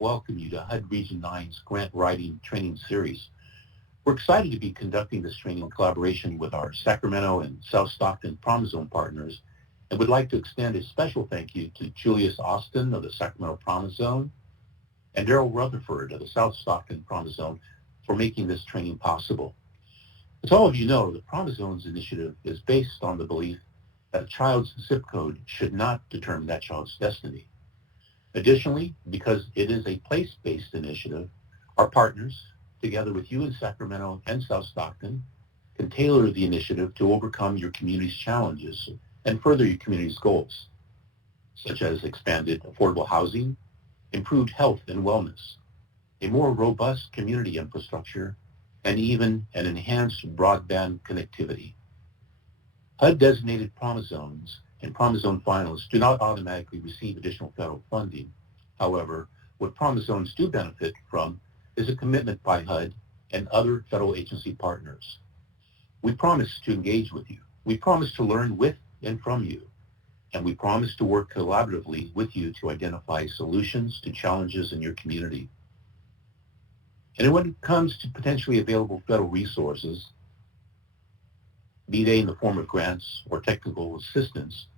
welcome you to HUD Region 9's Grant Writing Training Series. We're excited to be conducting this training in collaboration with our Sacramento and South Stockton Promise Zone partners, and would like to extend a special thank you to Julius Austin of the Sacramento Promise Zone and Darryl Rutherford of the South Stockton Promise Zone for making this training possible. As all of you know, the Promise Zones initiative is based on the belief that a child's zip code should not determine that child's destiny. Additionally, because it is a place-based initiative, our partners, together with you in Sacramento and South Stockton, can tailor the initiative to overcome your community's challenges and further your community's goals, such as expanded affordable housing, improved health and wellness, a more robust community infrastructure, and even an enhanced broadband connectivity. HUD-designated Promise Zones and Promise Zone finalists do not automatically receive additional federal funding. However, what Promise Zones do benefit from is a commitment by HUD and other federal agency partners. We promise to engage with you. We promise to learn with and from you. And we promise to work collaboratively with you to identify solutions to challenges in your community. And when it comes to potentially available federal resources, be they in the form of grants or technical assistance,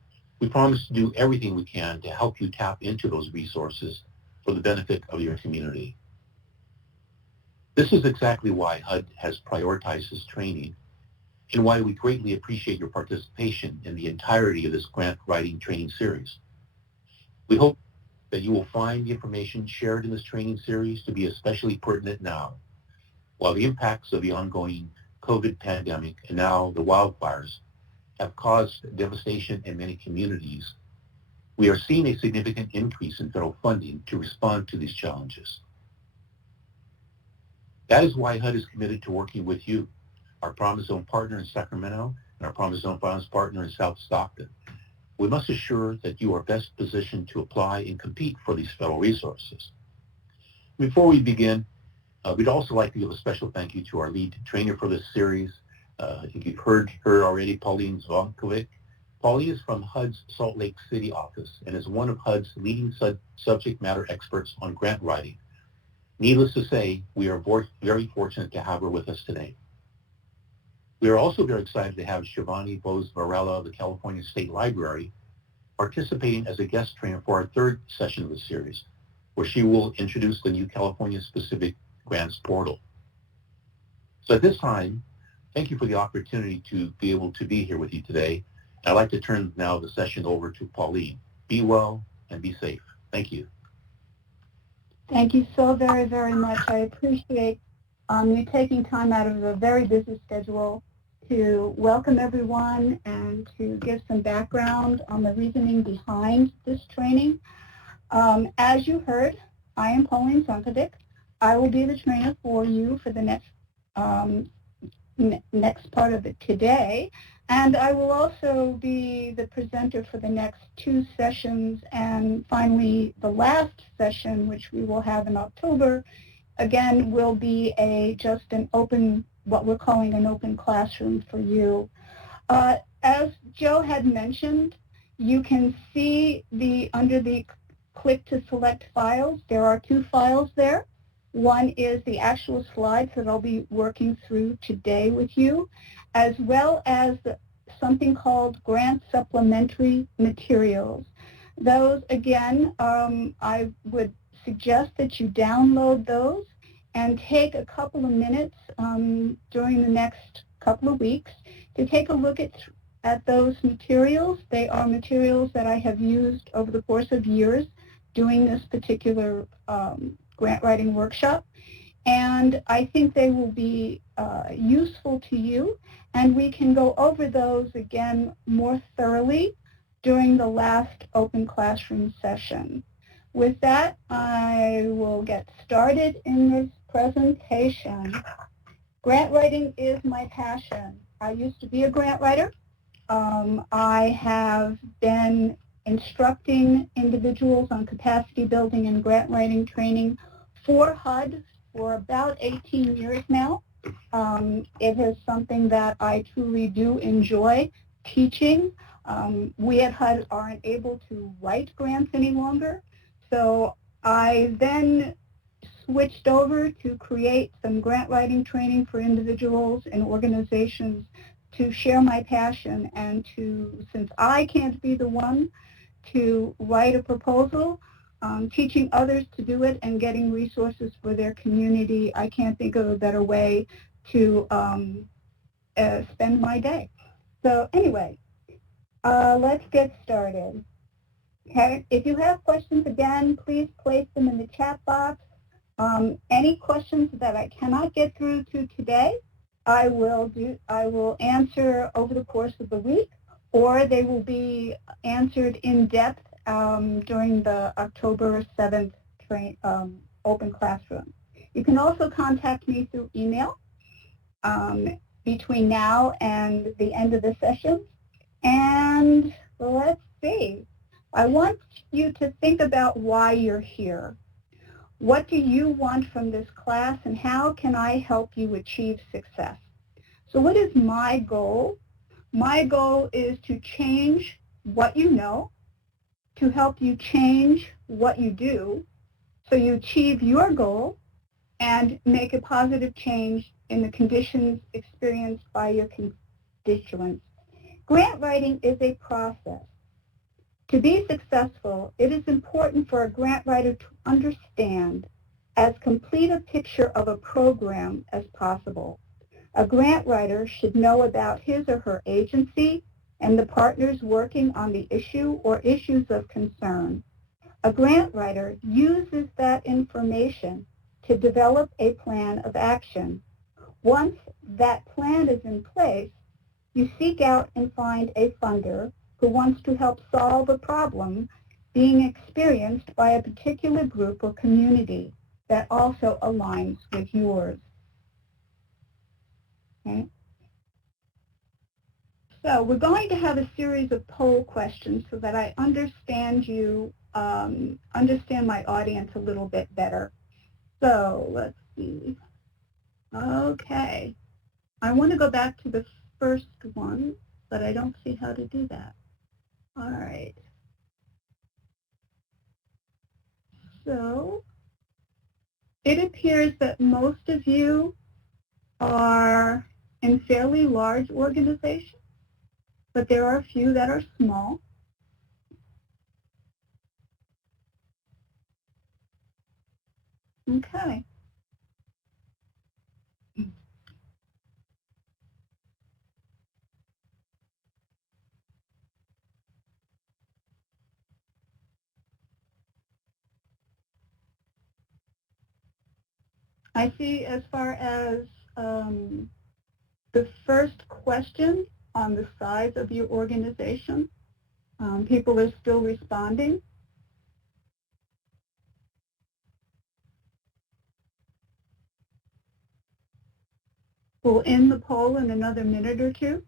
we promise to do everything we can to help you tap into those resources for the benefit of your community. This is exactly why HUD has prioritized this training and why we greatly appreciate your participation in the entirety of this grant writing training series. We hope that you will find the information shared in this training series to be especially pertinent now, while the impacts of the ongoing COVID pandemic and now the wildfires have caused devastation in many communities. We are seeing a significant increase in federal funding to respond to these challenges. That is why HUD is committed to working with you, our Promise Zone partner in Sacramento and our Promise Zone finance partner in South Stockton. We must assure that you are best positioned to apply and compete for these federal resources. Before we begin, we'd also like to give a special thank you to our lead trainer for this series. I think you've heard her already, Pauline Zvonkovic. Pauline is from HUD's Salt Lake City office and is one of HUD's leading subject matter experts on grant writing. Needless to say, we are very fortunate to have her with us today. We are also very excited to have Shivani Bose-Varela of the California State Library participating as a guest trainer for our third session of the series, where she will introduce the new California-specific grants portal. So at this time, thank you for the opportunity to be able to be here with you today. I'd like to turn now the session over to Pauline. Be well and be safe. Thank you. Thank you so very, very much. I appreciate you taking time out of a very busy schedule to welcome everyone and to give some background on the reasoning behind this training. As you heard, I am Pauline Zvonkovic. I will be the trainer for you for the next part of it today, and I will also be the presenter for the next two sessions, and finally the last session, which we will have in October, again will be just an open, what we're calling an open classroom for you. As Joe had mentioned, you can see under the click to select files, there are two files there. One is the actual slides that I'll be working through today with you, as well as something called grant supplementary materials. Those, again, I would suggest that you download those and take a couple of minutes during the next couple of weeks to take a look at those materials. They are materials that I have used over the course of years doing this particular grant writing workshop, and I think they will be useful to you, and we can go over those again more thoroughly during the last open classroom session. With that, I will get started in this presentation. Grant writing is my passion. I used to be a grant writer. I have been instructing individuals on capacity building and grant writing training for HUD for about 18 years now. It is something that I truly do enjoy teaching. We at HUD aren't able to write grants any longer, so I then switched over to create some grant writing training for individuals and organizations to share my passion and to, since I can't be the one to write a proposal, teaching others to do it and getting resources for their community, I can't think of a better way to spend my day. So anyway, let's get started. Okay. If you have questions, again, please place them in the chat box. Any questions that I cannot get through to today, I will answer over the course of the week, or they will be answered in depth during the October 7th open classroom. You can also contact me through email between now and the end of the session. And let's see. I want you to think about why you're here. What do you want from this class, and how can I help you achieve success? So what is my goal? My goal is to change what you know, to help you change what you do, so you achieve your goal and make a positive change in the conditions experienced by your constituents. Grant writing is a process. To be successful, it is important for a grant writer to understand as complete a picture of a program as possible. A grant writer should know about his or her agency and the partners working on the issue or issues of concern. A grant writer uses that information to develop a plan of action. Once that plan is in place, you seek out and find a funder who wants to help solve a problem being experienced by a particular group or community that also aligns with yours. Okay? So we're going to have a series of poll questions so that I understand you, understand my audience a little bit better. So let's see. Okay. I want to go back to the first one, but I don't see how to do that. All right. So it appears that most of you are in fairly large organizations, but there are a few that are small. Okay. I see as far as the first question on the size of your organization, people are still responding. We'll end the poll in another minute or two.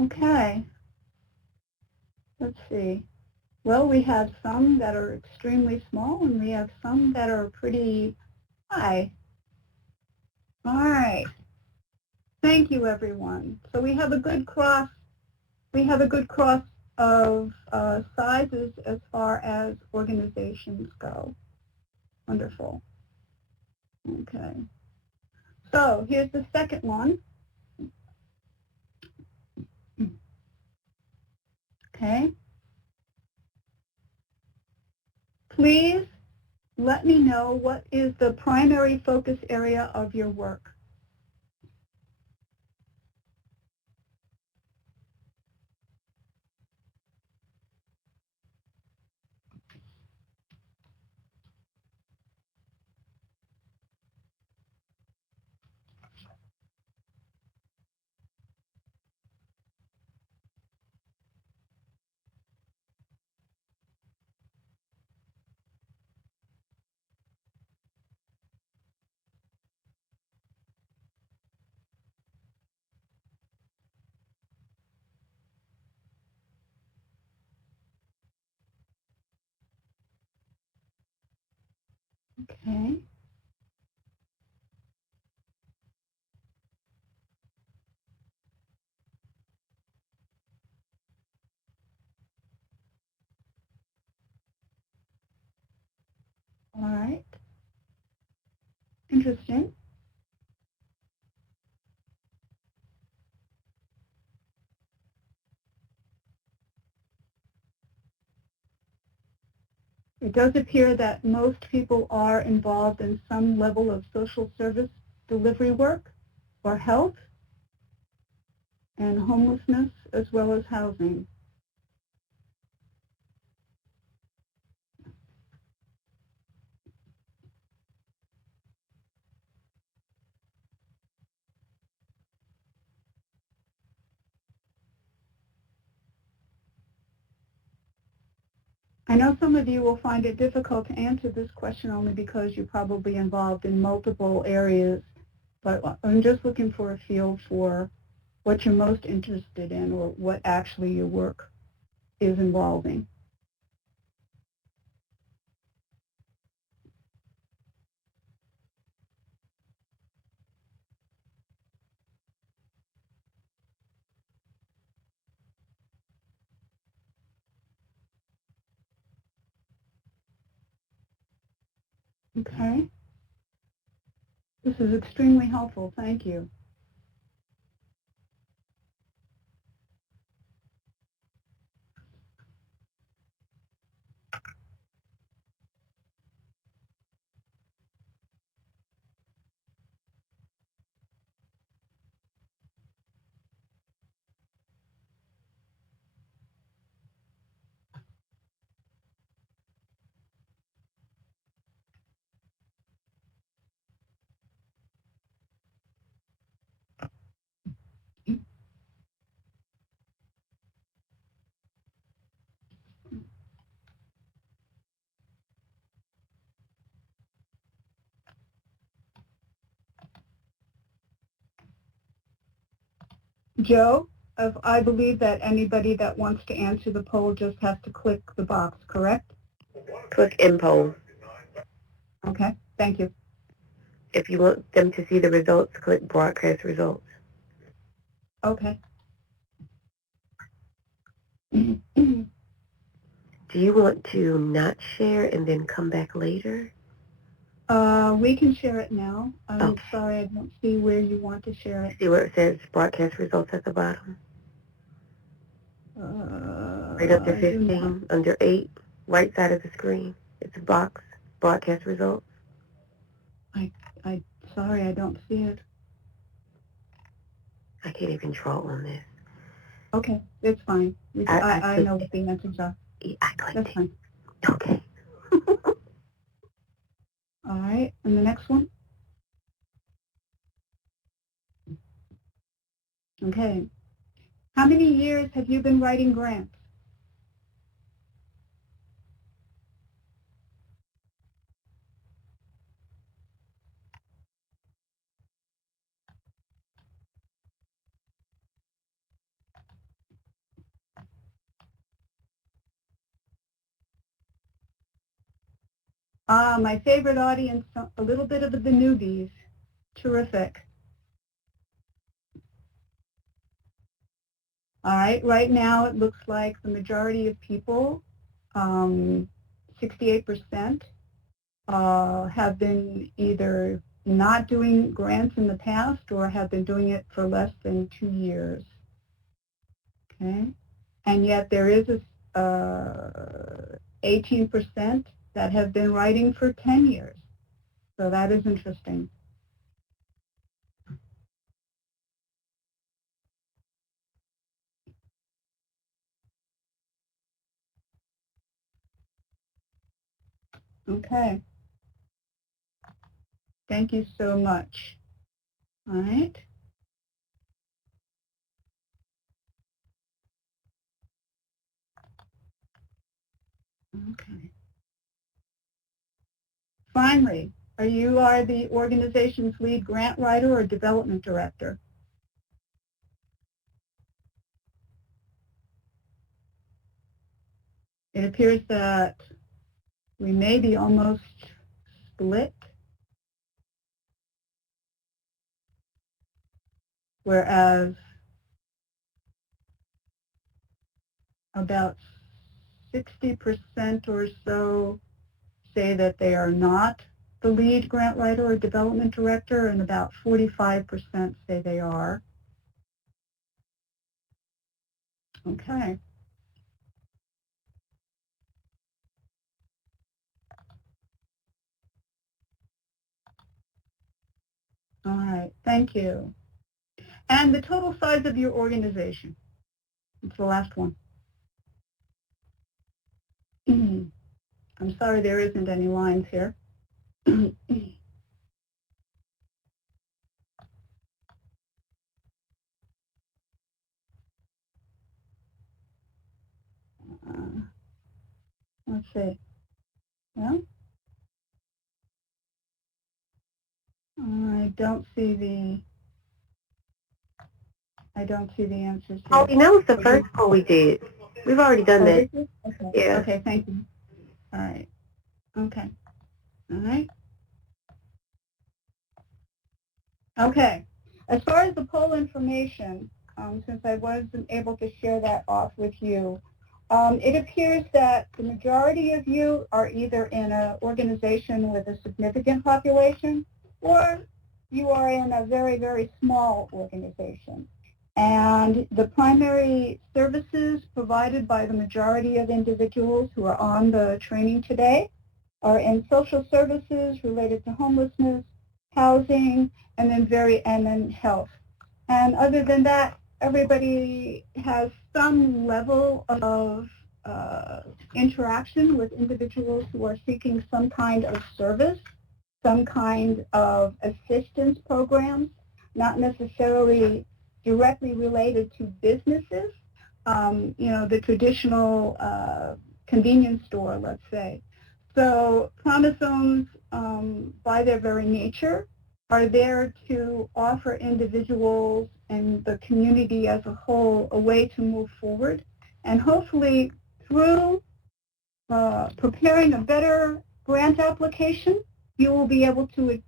Okay. Let's see. Well, we have some that are extremely small, and we have some that are pretty high. All right. Thank you, everyone. So we have a good cross. We have a good cross of sizes as far as organizations go. Wonderful. Okay. So here's the second one. Okay. Please let me know what is the primary focus area of your work. Okay. All right. Interesting. It does appear that most people are involved in some level of social service delivery work or health and homelessness as well as housing. I know some of you will find it difficult to answer this question only because you're probably involved in multiple areas, but I'm just looking for a feel for what you're most interested in or what actually your work is involving. Okay. This is extremely helpful. Thank you. Joe, I believe that anybody that wants to answer the poll just has to click the box, correct? Click in poll. Okay, thank you. If you want them to see the results, click broadcast results. Okay. Do you want to not share and then come back later? We can share it now. I'm Okay. sorry, I don't see where you want to share it. See where it says broadcast results at the bottom? Right under I do not. 15, under 8, right side of the screen. It's a box, broadcast results. Sorry, I don't see it. I can't even draw on this. Okay, it's fine. I know what the answers are. I clicked That's it. fine. Okay. All right, and the next one? Okay. How many years have you been writing grants? My favorite audience, a little bit of the newbies. Terrific. All right now it looks like the majority of people, 68%, have been either not doing grants in the past or have been doing it for less than 2 years. Okay, and yet there is a 18% that have been writing for 10 years. So that is interesting. Okay. Thank you so much. All right. Okay. Finally, you are the organization's lead grant writer or development director. It appears that we may be almost split, whereas about 60% or so say that they are not the lead grant writer or development director, and about 45% say they are. Okay. All right, thank you. And the total size of your organization. It's the last one. I'm sorry there isn't any lines here. Let's see. Well, I don't see the answers here. Oh, that was the first poll we did. We've already done that. Okay. Yeah. Okay, thank you. All right. Okay. All right. Okay. As far as the poll information, since I wasn't able to share that off with you, it appears that the majority of you are either in an organization with a significant population or you are in a very, very small organization. And the primary services provided by the majority of individuals who are on the training today are in social services related to homelessness, housing, and then health. And other than that, everybody has some level of interaction with individuals who are seeking some kind of service, some kind of assistance programs, not necessarily directly related to businesses, the traditional convenience store, let's say. So promise zones, by their very nature, are there to offer individuals and the community as a whole a way to move forward. And hopefully through preparing a better grant application, you will be able to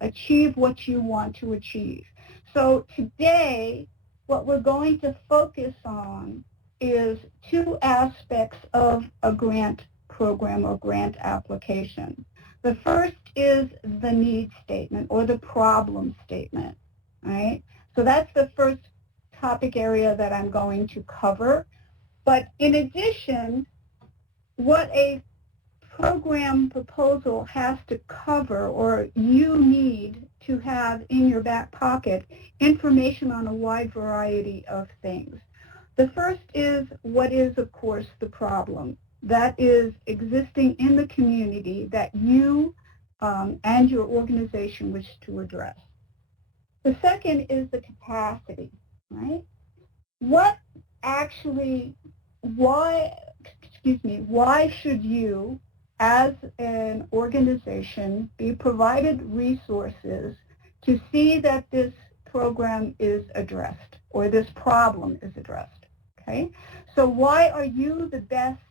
achieve what you want to achieve. So today, what we're going to focus on is two aspects of a grant program or grant application. The first is the need statement or the problem statement, right? So that's the first topic area that I'm going to cover. But in addition, what a program proposal has to cover, or you need to have in your back pocket, information on a wide variety of things. The first is what is, of course, the problem that is existing in the community that you and your organization wish to address. The second is the capacity, right? Why should you, as an organization, be provided resources to see that this program is addressed or this problem is addressed, okay? So why are you the best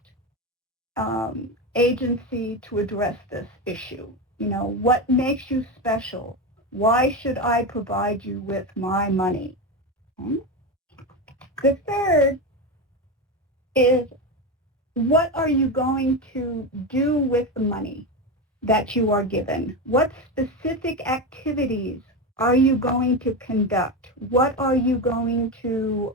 agency to address this issue? What makes you special? Why should I provide you with my money? Okay? The third is, what are you going to do with the money that you are given? What specific activities are you going to conduct? What are you going to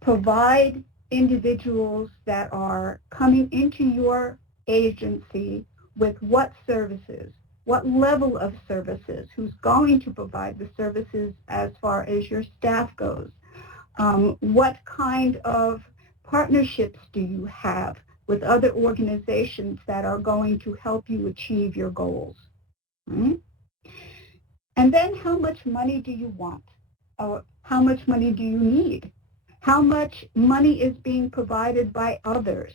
provide individuals that are coming into your agency with what services? What level of services? Who's going to provide the services as far as your staff goes? What kind of partnerships do you have with other organizations that are going to help you achieve your goals? Right? And then how much money do you want? Or how much money do you need? How much money is being provided by others?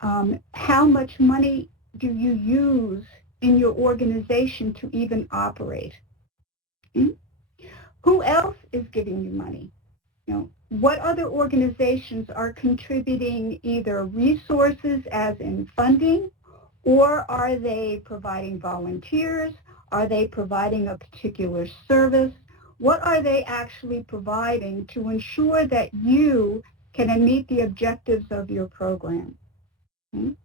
How much money do you use in your organization to even operate? Who else is giving you money? What other organizations are contributing either resources as in funding Or are they providing volunteers? Are they providing a particular service? What are they actually providing to ensure that you can meet the objectives of your program? And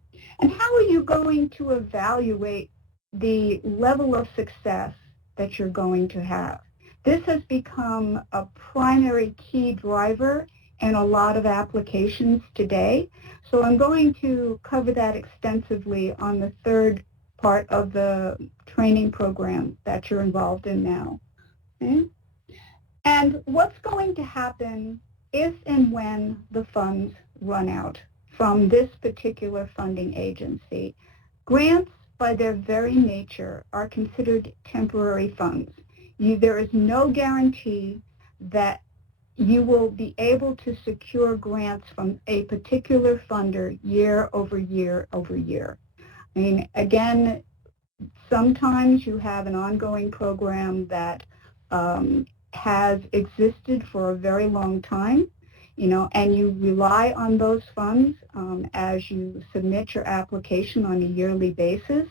how are you going to evaluate the level of success that you're going to have? This has become a primary key driver in a lot of applications today. So I'm going to cover that extensively on the third part of the training program that you're involved in now. Okay? And what's going to happen if and when the funds run out from this particular funding agency? Grants, by their very nature, are considered temporary funds. There is no guarantee that you will be able to secure grants from a particular funder year over year over year. I mean, again, sometimes you have an ongoing program that has existed for a very long time, and you rely on those funds as you submit your application on a yearly basis.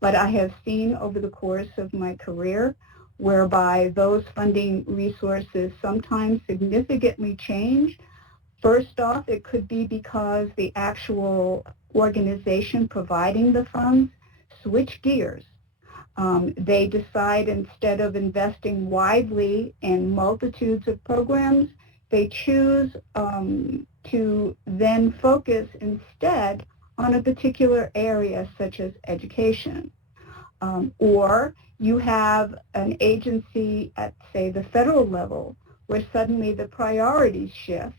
But I have seen over the course of my career whereby those funding resources sometimes significantly change. First off, it could be because the actual organization providing the funds switch gears. They decide, instead of investing widely in multitudes of programs, they choose to then focus instead on a particular area such as education. Or you have an agency at, say, the federal level where suddenly the priorities shift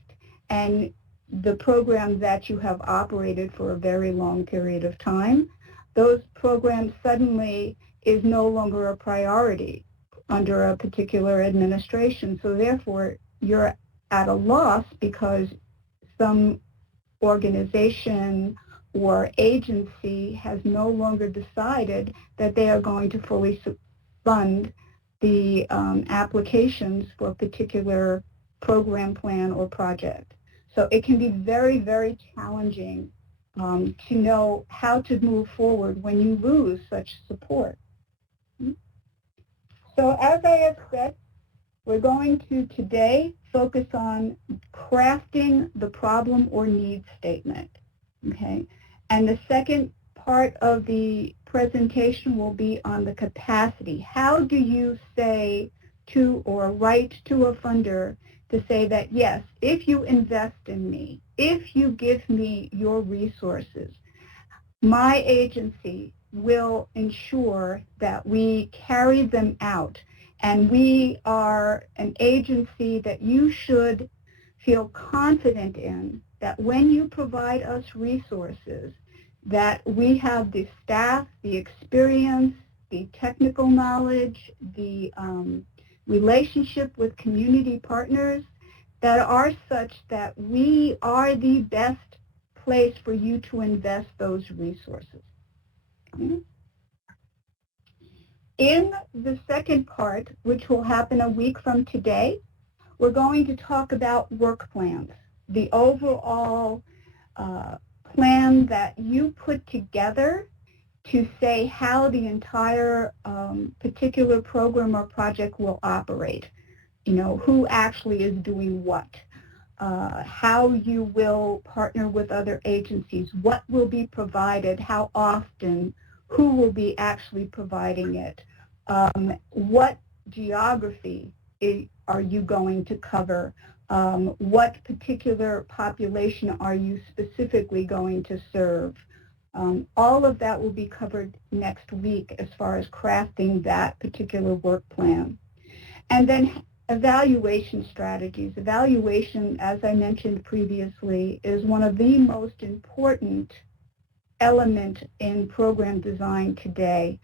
and the program that you have operated for a very long period of time, those programs suddenly is no longer a priority under a particular administration. So therefore, you're at a loss because some organization or agency has no longer decided that they are going to fully fund the applications for a particular program plan or project. So it can be very, very challenging to know how to move forward when you lose such support. So as I have said, we're going to today focus on crafting the problem or need statement. Okay? And the second part of the presentation will be on the capacity. How do you say to or write to a funder to say that, yes, if you invest in me, if you give me your resources, my agency will ensure that we carry them out, and we are an agency that you should feel confident in, that when you provide us resources, that we have the staff, the experience, the technical knowledge, the relationship with community partners that are such that we are the best place for you to invest those resources. Okay. In the second part, which will happen a week from today, we're going to talk about work plans, the overall plan that you put together to say how the entire particular program or project will operate. Who actually is doing what, how you will partner with other agencies, what will be provided, how often, who will be actually providing it, what geography are you going to cover, what particular population are you specifically going to serve. All of that will be covered next week as far as crafting that particular work plan. And then evaluation strategies. Evaluation, as I mentioned previously, is one of the most important elements in program design today.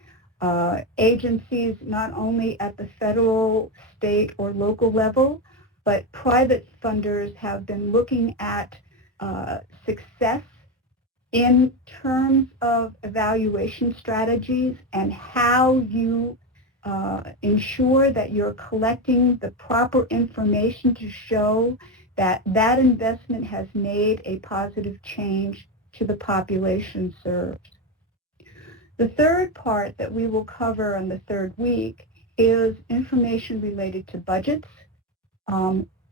Agencies, not only at the federal, state, or local level, but private funders have been looking at success in terms of evaluation strategies and how you ensure that you're collecting the proper information to show that that investment has made a positive change to the population served. The third part that we will cover on the third week is information related to budgets,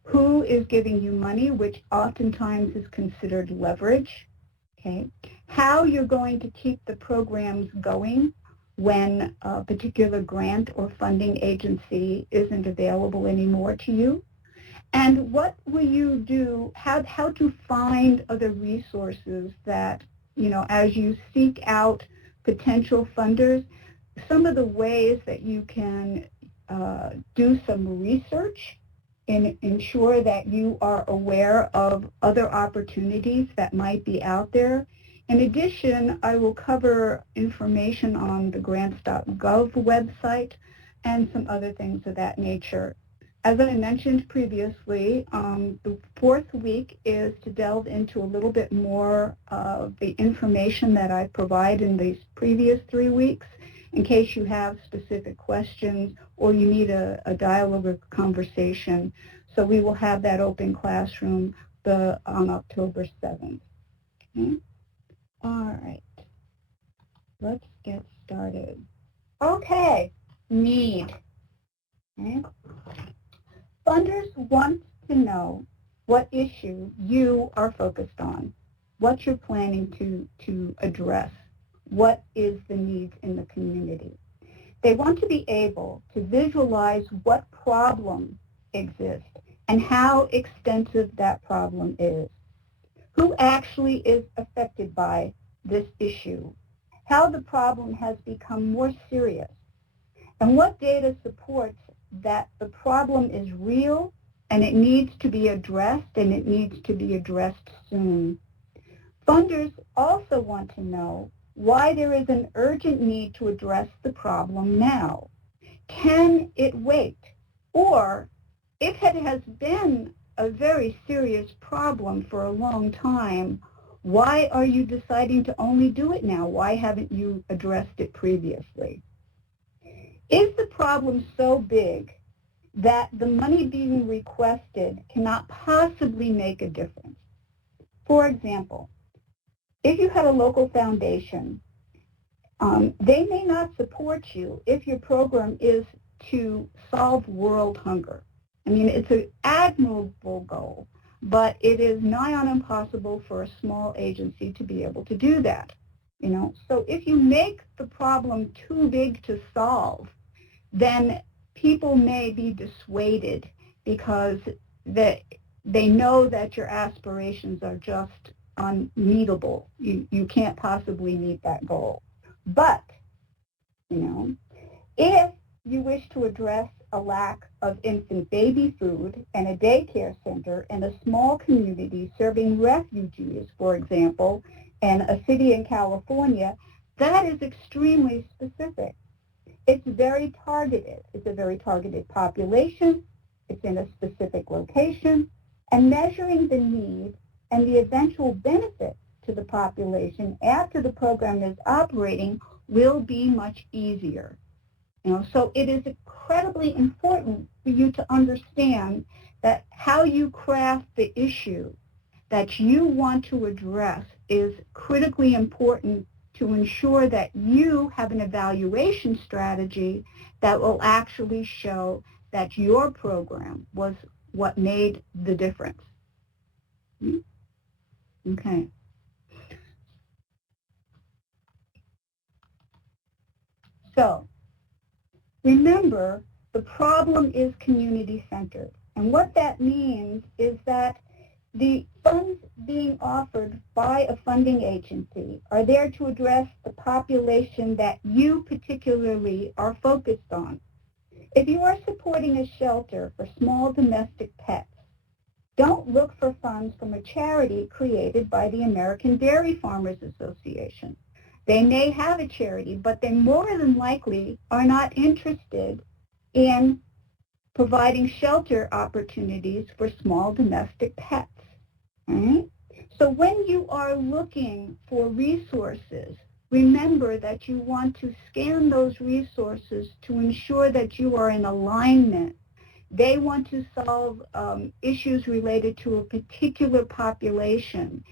who is giving you money, which oftentimes is considered leverage, okay? How you're going to keep the programs going when a particular grant or funding agency isn't available anymore to you. And what will you do, how to find other resources that, as you seek out potential funders, some of the ways that you can do some research and ensure that you are aware of other opportunities that might be out there. In addition, I will cover information on the grants.gov website and some other things of that nature. As I mentioned previously, the fourth week is to delve into a little bit more of the information that I provide in these previous 3 weeks in case you have specific questions or you need a dialogue or conversation. So we will have that open classroom on October 7th. Okay? All right, let's get started. Okay, need. Okay. Funders want to know what issue you are focused on, what you're planning to address, what is the needs in the community. They want to be able to visualize what problem exists and how extensive that problem is, who actually is affected by this issue, how the problem has become more serious, and what data supports that the problem is real and it needs to be addressed, and it needs to be addressed soon. Funders also want to know why there is an urgent need to address the problem now. Can it wait? Or if it has been a very serious problem for a long time, why are you deciding to only do it now? Why haven't you addressed it previously? Is the problem so big that the money being requested cannot possibly make a difference? For example, if you have a local foundation, they may not support you if your program is to solve world hunger. I mean, it's an admirable goal, but it is nigh on impossible for a small agency to be able to do that. So if you make the problem too big to solve, then people may be dissuaded because they know that your aspirations are just unmeetable. You can't possibly meet that goal. But, if you wish to address a lack of infant baby food and a daycare center in a small community serving refugees, for example, in a city in California, that is extremely specific. It's very targeted. It's a very targeted population. It's in a specific location. And measuring the need and the eventual benefit to the population after the program is operating will be much easier. So it is incredibly important for you to understand that how you craft the issue that you want to address is critically important to ensure that you have an evaluation strategy that will actually show that your program was what made the difference. Okay. So, remember, the problem is community-centered. And what that means is that the funds being offered by a funding agency are there to address the population that you particularly are focused on. If you are supporting a shelter for small domestic pets, don't look for funds from a charity created by the American Dairy Farmers Association. They may have a charity, but they more than likely are not interested in providing shelter opportunities for small domestic pets. Right? So when you are looking for resources, remember that you want to scan those resources to ensure that you are in alignment. They want to solve issues related to a particular population.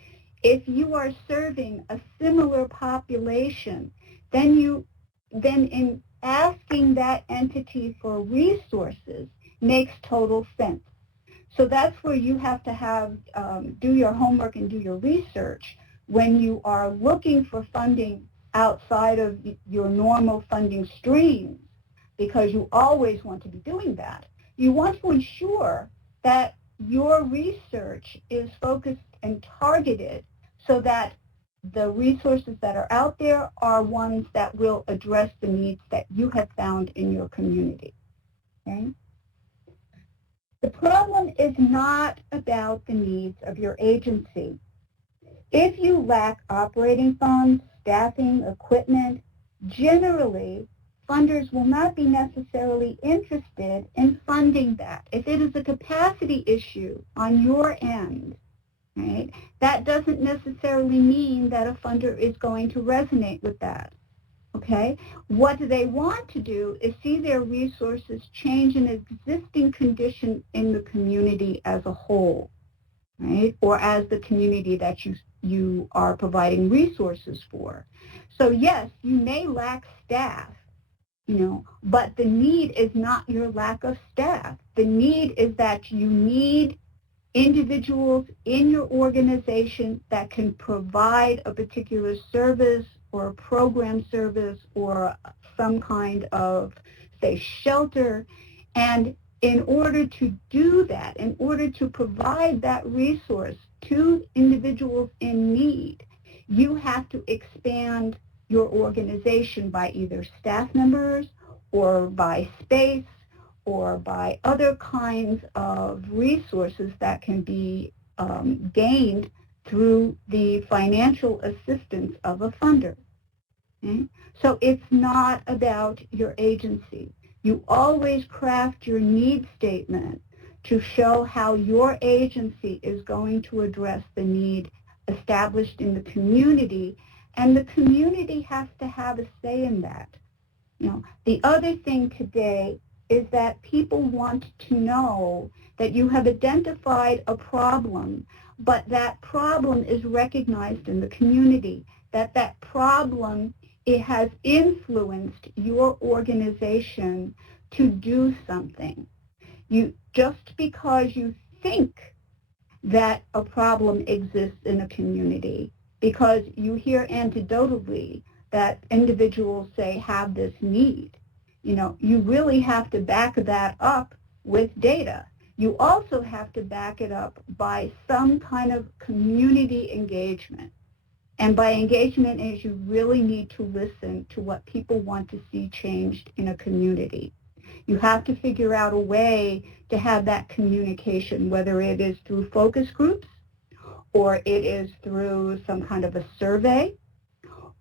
If you are serving a similar population, then in asking that entity for resources makes total sense. So that's where you have to do your homework and do your research when you are looking for funding outside of your normal funding streams, because you always want to be doing that. You want to ensure that your research is focused and targeted so that the resources that are out there are ones that will address the needs that you have found in your community. Okay? The problem is not about the needs of your agency. If you lack operating funds, staffing, equipment, generally, funders will not be necessarily interested in funding that. If it is a capacity issue on your end, right, that doesn't necessarily mean that a funder is going to resonate with that. Okay? What they want to do is see their resources change an existing condition in the community as a whole, right? Or as the community that you are providing resources for. So yes, you may lack staff, but the need is not your lack of staff. The need is that you need individuals in your organization that can provide a particular service or a program service or some kind of, say, shelter. And in order to do that, in order to provide that resource to individuals in need, you have to expand your organization by either staff members or by space or by other kinds of resources that can be gained through the financial assistance of a funder. Okay? So it's not about your agency. You always craft your need statement to show how your agency is going to address the need established in the community, and the community has to have a say in that. The other thing today is that people want to know that you have identified a problem, but that problem is recognized in the community, that problem, it has influenced your organization to do something. Just because you think that a problem exists in a community, because you hear anecdotally that individuals say have this need, you really have to back that up with data. You also have to back it up by some kind of community engagement. And by engagement is you really need to listen to what people want to see changed in a community. You have to figure out a way to have that communication, whether it is through focus groups, or it is through some kind of a survey,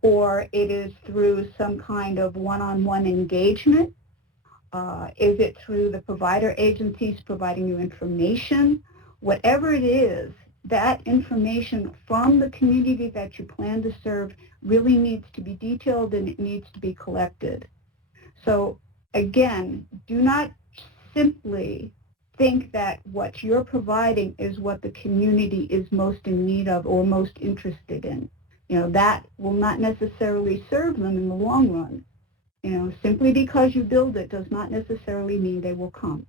or it is through some kind of one-on-one engagement. Is it through the provider agencies providing you information? Whatever it is, that information from the community that you plan to serve really needs to be detailed and it needs to be collected. So again, do not simply think that what you're providing is what the community is most in need of or most interested in. That will not necessarily serve them in the long run. Simply because you build it does not necessarily mean they will come.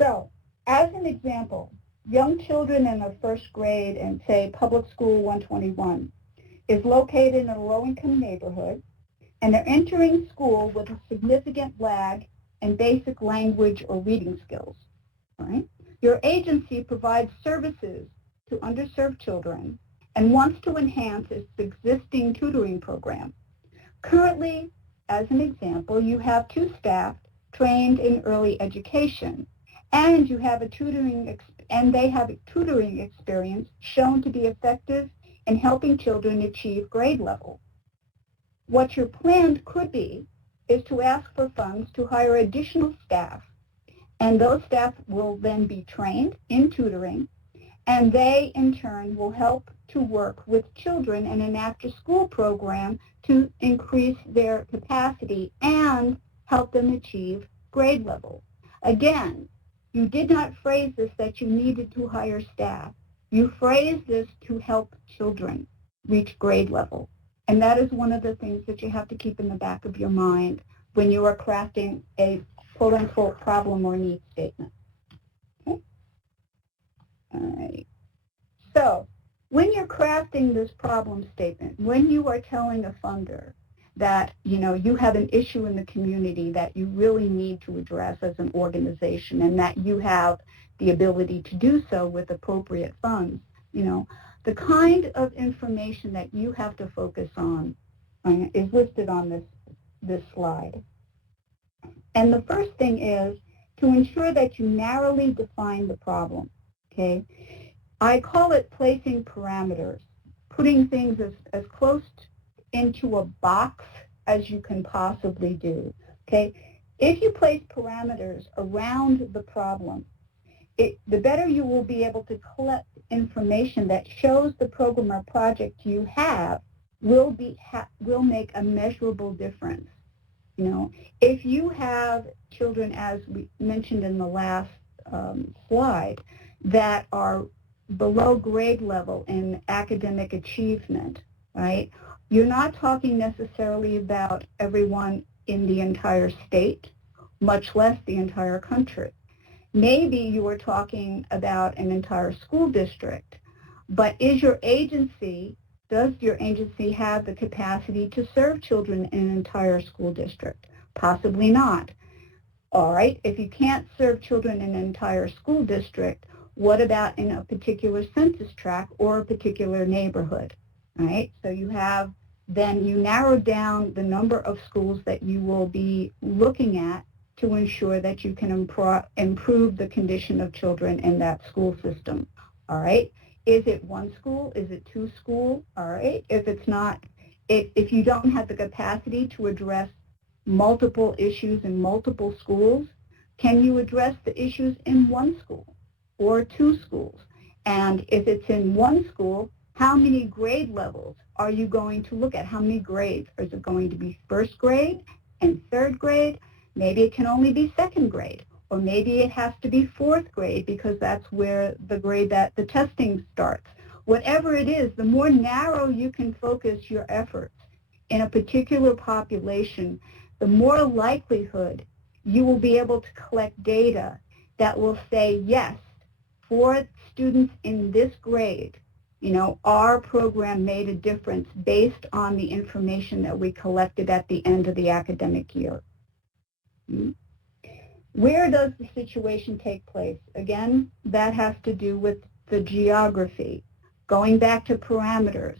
So, as an example, young children in the first grade in, say, Public School 121 is located in a low-income neighborhood, and they're entering school with a significant lag in basic language or reading skills. Right? Your agency provides services to underserved children and wants to enhance its existing tutoring program. Currently, as an example, you have 2 staff trained in early education, and you have they have a tutoring experience shown to be effective in helping children achieve grade level. What your plan could be is to ask for funds to hire additional staff, and those staff will then be trained in tutoring, and they in turn will help to work with children in an after-school program to increase their capacity and help them achieve grade level. Again, you did not phrase this that you needed to hire staff. You phrased this to help children reach grade level. And that is one of the things that you have to keep in the back of your mind when you are crafting a quote-unquote problem or need statement. Okay? All right. So when you're crafting this problem statement, when you are telling a funder that, you have an issue in the community that you really need to address as an organization and that you have the ability to do so with appropriate funds, the kind of information that you have to focus on is listed on this slide. And the first thing is to ensure that you narrowly define the problem, okay? I call it placing parameters, putting things as close into a box as you can possibly do, okay? If you place parameters around the problem, the better you will be able to collect information that shows the program or project you have will make a measurable difference. If you have children, as we mentioned in the last slide, that are below grade level in academic achievement, right? You're not talking necessarily about everyone in the entire state, much less the entire country. Maybe you are talking about an entire school district, but does your agency have the capacity to serve children in an entire school district? Possibly not. All right, if you can't serve children in an entire school district, what about in a particular census tract or a particular neighborhood? All right, so then you narrow down the number of schools that you will be looking at to ensure that you can improve the condition of children in that school system. All right, is it one school? Is it two schools? All right, if you don't have the capacity to address multiple issues in multiple schools, can you address the issues in one school or two schools? And if it's in one school, how many grade levels are you going to look at? How many grades? Is it going to be first grade and third grade? Maybe it can only be second grade, or maybe it has to be fourth grade because that's where the grade that the testing starts. Whatever it is, the more narrow you can focus your efforts in a particular population, the more likelihood you will be able to collect data that will say, yes, for students in this grade, our program made a difference based on the information that we collected at the end of the academic year. Where does the situation take place? Again, that has to do with the geography. Going back to parameters,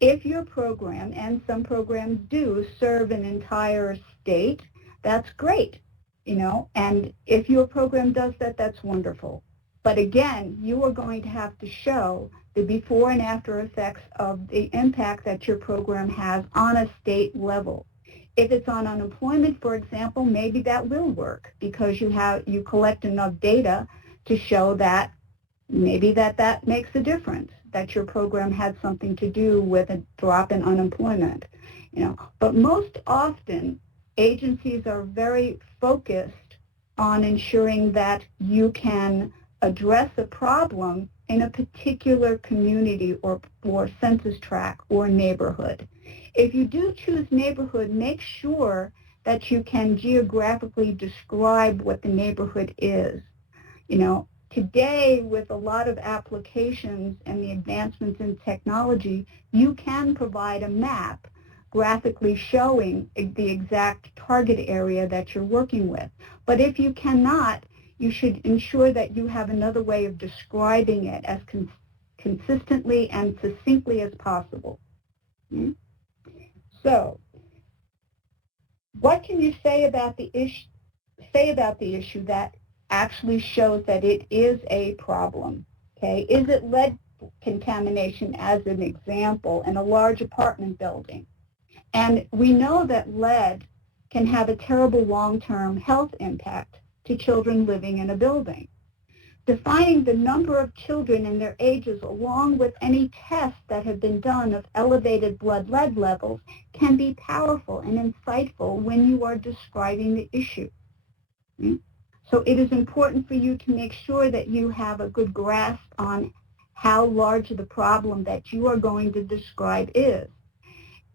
if your program, and some programs do, serve an entire state, that's great, and if your program does that, that's wonderful. But again, you are going to have to show the before and after effects of the impact that your program has on a state level. If it's on unemployment, for example, maybe that will work because you collect enough data to show that maybe that makes a difference, that your program had something to do with a drop in unemployment. But most often, agencies are very focused on ensuring that you can address a problem in a particular community or census tract or neighborhood. If you do choose neighborhood, make sure that you can geographically describe what the neighborhood is. Today, with a lot of applications and the advancements in technology, you can provide a map graphically showing the exact target area that you're working with. But if you cannot, you should ensure that you have another way of describing it as consistently and succinctly as possible. So, what can you say about the issue that actually shows that it is a problem? Okay, is it lead contamination as an example in a large apartment building? And we know that lead can have a terrible long-term health impact to children living in a building. Defining the number of children and their ages along with any tests that have been done of elevated blood lead levels can be powerful and insightful when you are describing the issue. So it is important for you to make sure that you have a good grasp on how large the problem that you are going to describe is.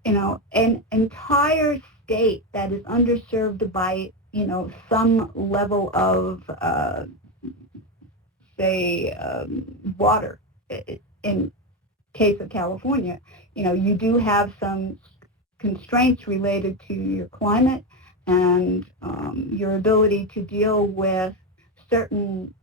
an entire state that is underserved by, some level of, say, water. In case of California, you do have some constraints related to your climate and your ability to deal with certain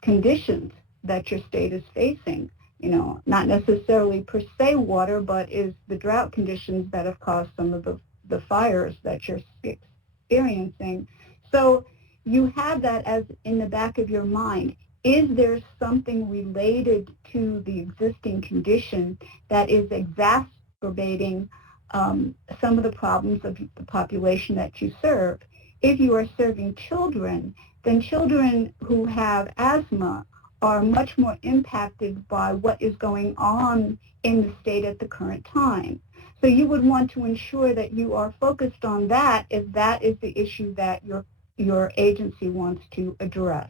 conditions that your state is facing. Not necessarily per se water, but is the drought conditions that have caused some of the fires that you're experiencing. So you have that as in the back of your mind. Is there something related to the existing condition that is exacerbating some of the problems of the population that you serve? If you are serving children, then children who have asthma are much more impacted by what is going on in the state at the current time. So you would want to ensure that you are focused on that if that is the issue that your agency wants to address.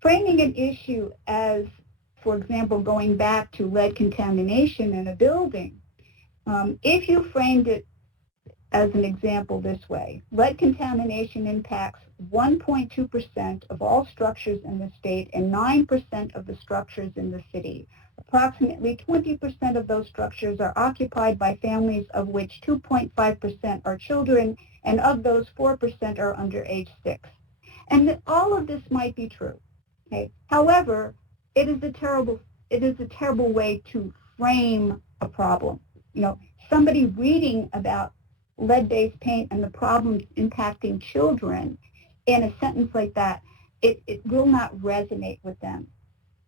Framing an issue as, for example, going back to lead contamination in a building, if you framed it as an example this way, lead contamination impacts 1.2% of all structures in the state and 9% of the structures in the city. Approximately 20% of those structures are occupied by families, of which 2.5% are children, and of those 4% are under age 6. And all of this might be true. Okay? However, it is a terrible way to frame a problem. Somebody reading about lead-based paint and the problems impacting children in a sentence like that, it will not resonate with them.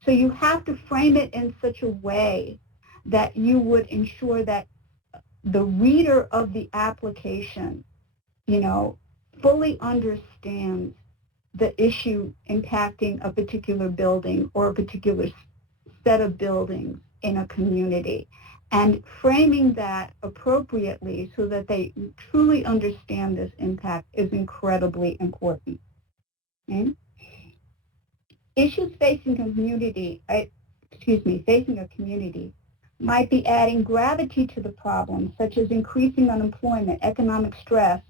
So you have to frame it in such a way that you would ensure that the reader of the application, fully understands the issue impacting a particular building or a particular set of buildings in a community, and framing that appropriately so that they truly understand this impact is incredibly important. Okay? Issues facing a community might be adding gravity to the problem, such as increasing unemployment, economic stress,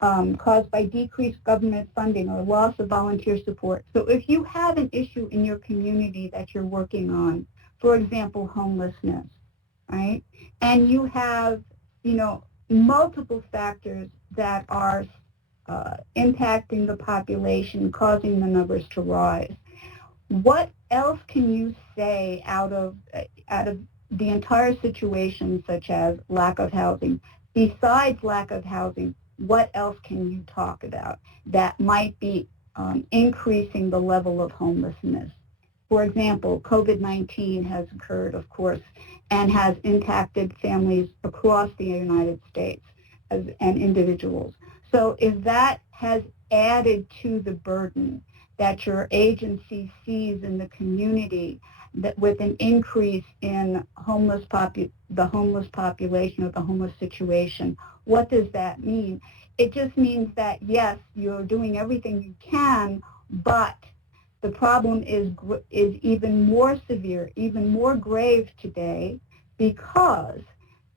caused by decreased government funding or loss of volunteer support. So if you have an issue in your community that you're working on, for example, homelessness, right? And you have, multiple factors that are impacting the population, causing the numbers to rise. What else can you say out of the entire situation, such as lack of housing? Besides lack of housing, what else can you talk about that might be increasing the level of homelessness? For example, COVID-19 has occurred, of course, and has impacted families across the United States and individuals. So if that has added to the burden that your agency sees in the community, that with an increase in the homeless population or the homeless situation, what does that mean? It just means that, yes, you're doing everything you can, but the problem is even more severe, even more grave today, because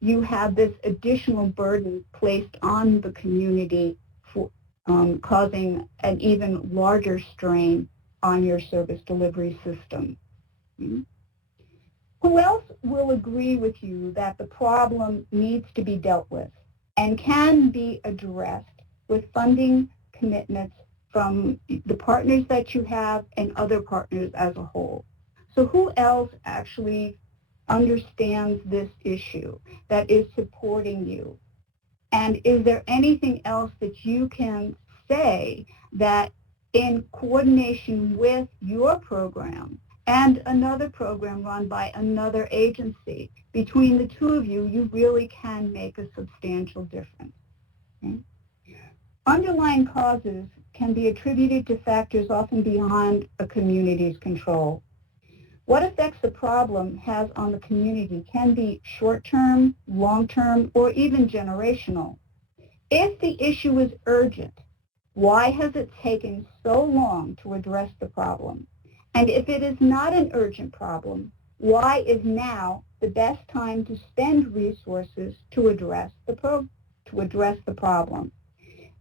you have this additional burden placed on the community, for, causing an even larger strain on your service delivery system. Mm-hmm. Who else will agree with you that the problem needs to be dealt with and can be addressed with funding commitments from the partners that you have and other partners as a whole? So who else actually understands this issue that is supporting you? And is there anything else that you can say that in coordination with your program and another program run by another agency, between the two of you, you really can make a substantial difference? Okay? Underlying causes can be attributed to factors often beyond a community's control. What effects the problem has on the community can be short-term, long-term, or even generational. If the issue is urgent, why has it taken so long to address the problem? And if it is not an urgent problem, Why is now the best time to spend resources to address the problem?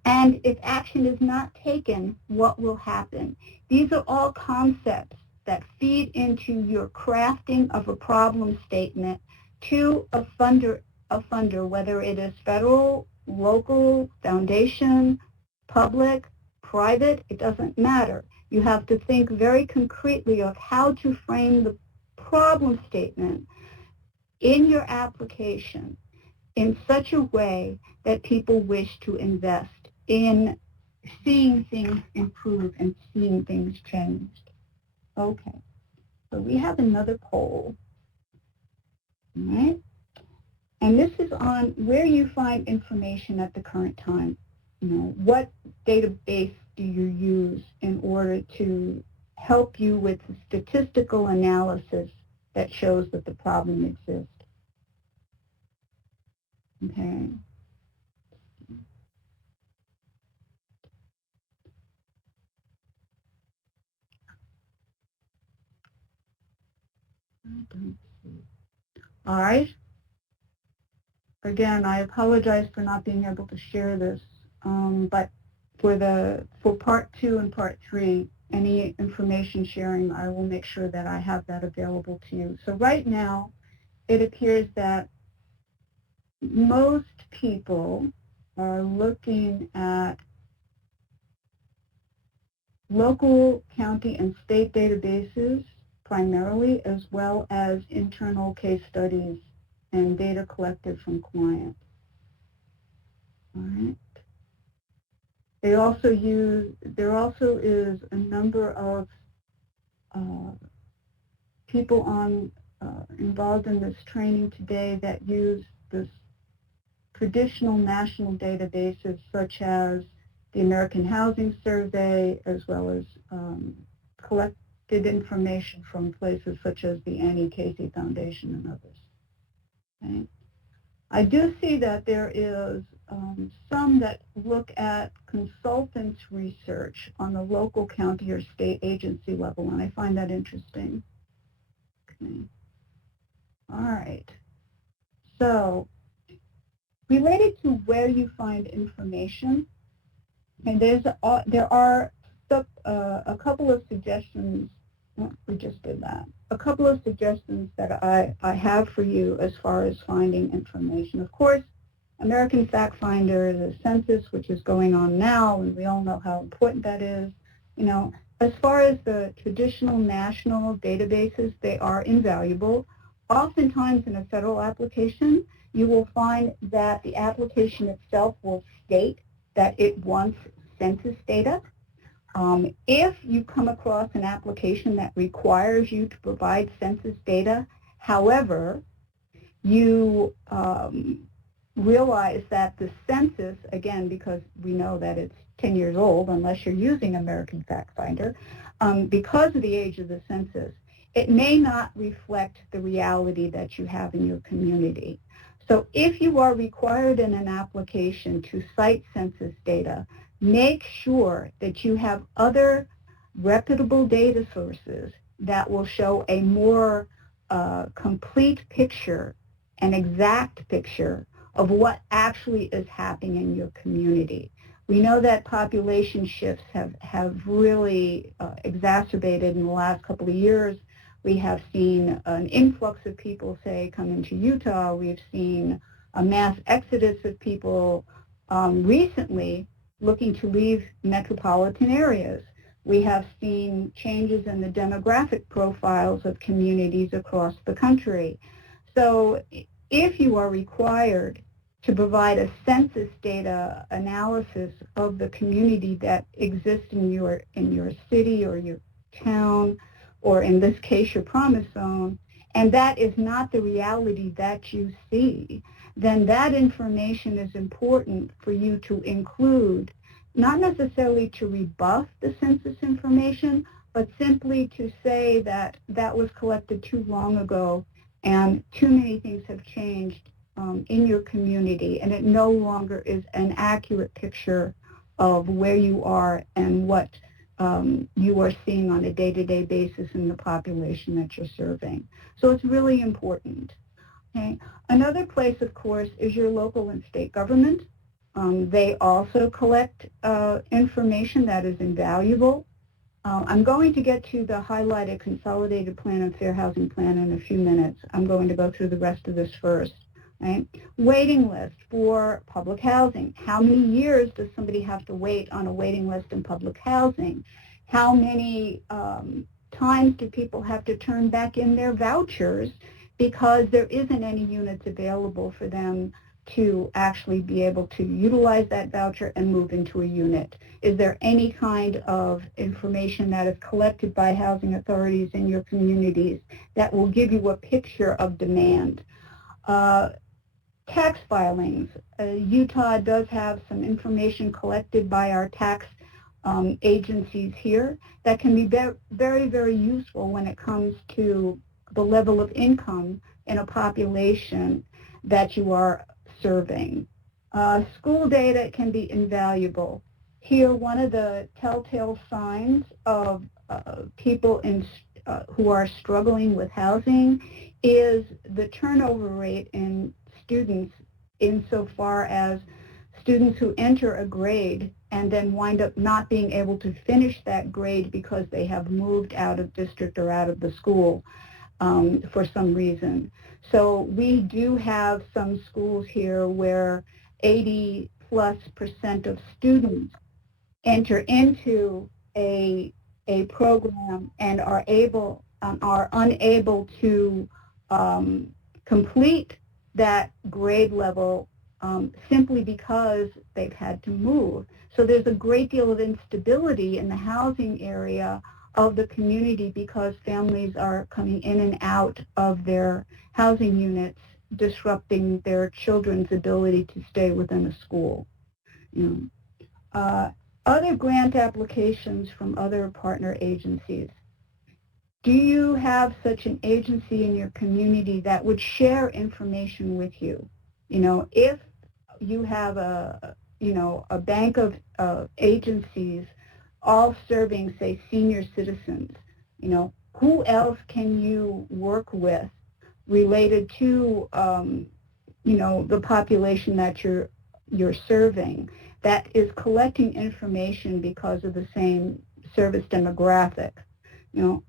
And if action is not taken, what will happen? These are all concepts that feed into your crafting of a problem statement to a funder, whether it is federal, local, foundation, public, private, it doesn't matter. You have to think very concretely of how to frame the problem statement in your application in such a way that people wish to invest in seeing things improve and seeing things changed. Okay, so we have another poll, all right? And this is on where you find information at the current time. You know, what database do you use in order to help you with the statistical analysis that shows that the problem exists? Okay. All right. Again, I apologize for not being able to share this, but for part 2 and part 3, any information sharing, I will make sure that I have that available to you. So right now, it appears that most people are looking at local, county, and state databases primarily, as well as internal case studies and data collected from clients. All right. There also is a number of people involved in this training today that use this traditional national databases such as the American Housing Survey, as well as collected information from places such as the Annie Casey Foundation and others. Okay. I do see that there is some that look at consultants' research on the local, county, or state agency level, and I find that interesting. Okay. All right. So, related to where you find information, and there are a couple of suggestions. Oh, we just did that. A couple of suggestions that I have for you as far as finding information. Of course, American Fact Finder, the census, which is going on now, and we all know how important that is. You know, as far as the traditional national databases, they are invaluable. Oftentimes in a federal application, you will find that the application itself will state that it wants census data. If you come across an application that requires you to provide census data, however, you realize that the census, again, because we know that it's 10 years old, unless you're using American Fact Finder, because of the age of the census, it may not reflect the reality that you have in your community. So if you are required in an application to cite census data, make sure that you have other reputable data sources that will show a more complete picture, an exact picture of what actually is happening in your community. We know that population shifts have really exacerbated in the last couple of years. We have seen an influx of people, say, come into Utah. We've seen a mass exodus of people recently looking to leave metropolitan areas. We have seen changes in the demographic profiles of communities across the country. So if you are required to provide a census data analysis of the community that exists in your city or your town, or in this case, your promise zone, and that is not the reality that you see, then that information is important for you to include, not necessarily to rebuff the census information, but simply to say that that was collected too long ago and too many things have changed in your community, and it no longer is an accurate picture of where you are and what you are seeing on a day-to-day basis in the population that you're serving. So it's really important. Okay. Another place, of course, is your local and state government. They also collect information that is invaluable. I'm going to get to the highlighted consolidated plan and fair housing plan in a few minutes. I'm going to go through the rest of this first. Right? Waiting list for public housing. How many years does somebody have to wait on a waiting list in public housing? How many times do people have to turn back in their vouchers because there isn't any units available for them to actually be able to utilize that voucher and move into a unit? Is there any kind of information that is collected by housing authorities in your communities that will give you a picture of demand? Tax filings. Utah does have some information collected by our tax agencies here that can be very, very useful when it comes to the level of income in a population that you are serving. School data can be invaluable. Here, one of the telltale signs of people who are struggling with housing is the turnover rate in students, insofar as students who enter a grade and then wind up not being able to finish that grade because they have moved out of district or out of the school for some reason. So we do have some schools here where 80+% of students enter into a program and are unable to complete that grade level simply because they've had to move. So there's a great deal of instability in the housing area of the community because families are coming in and out of their housing units, disrupting their children's ability to stay within a school. Other grant applications from other partner agencies. Do you have such an agency in your community that would share information with you? If you have a bank of agencies all serving, say, senior citizens, who else can you work with related to, the population that you're serving that is collecting information because of the same service demographic?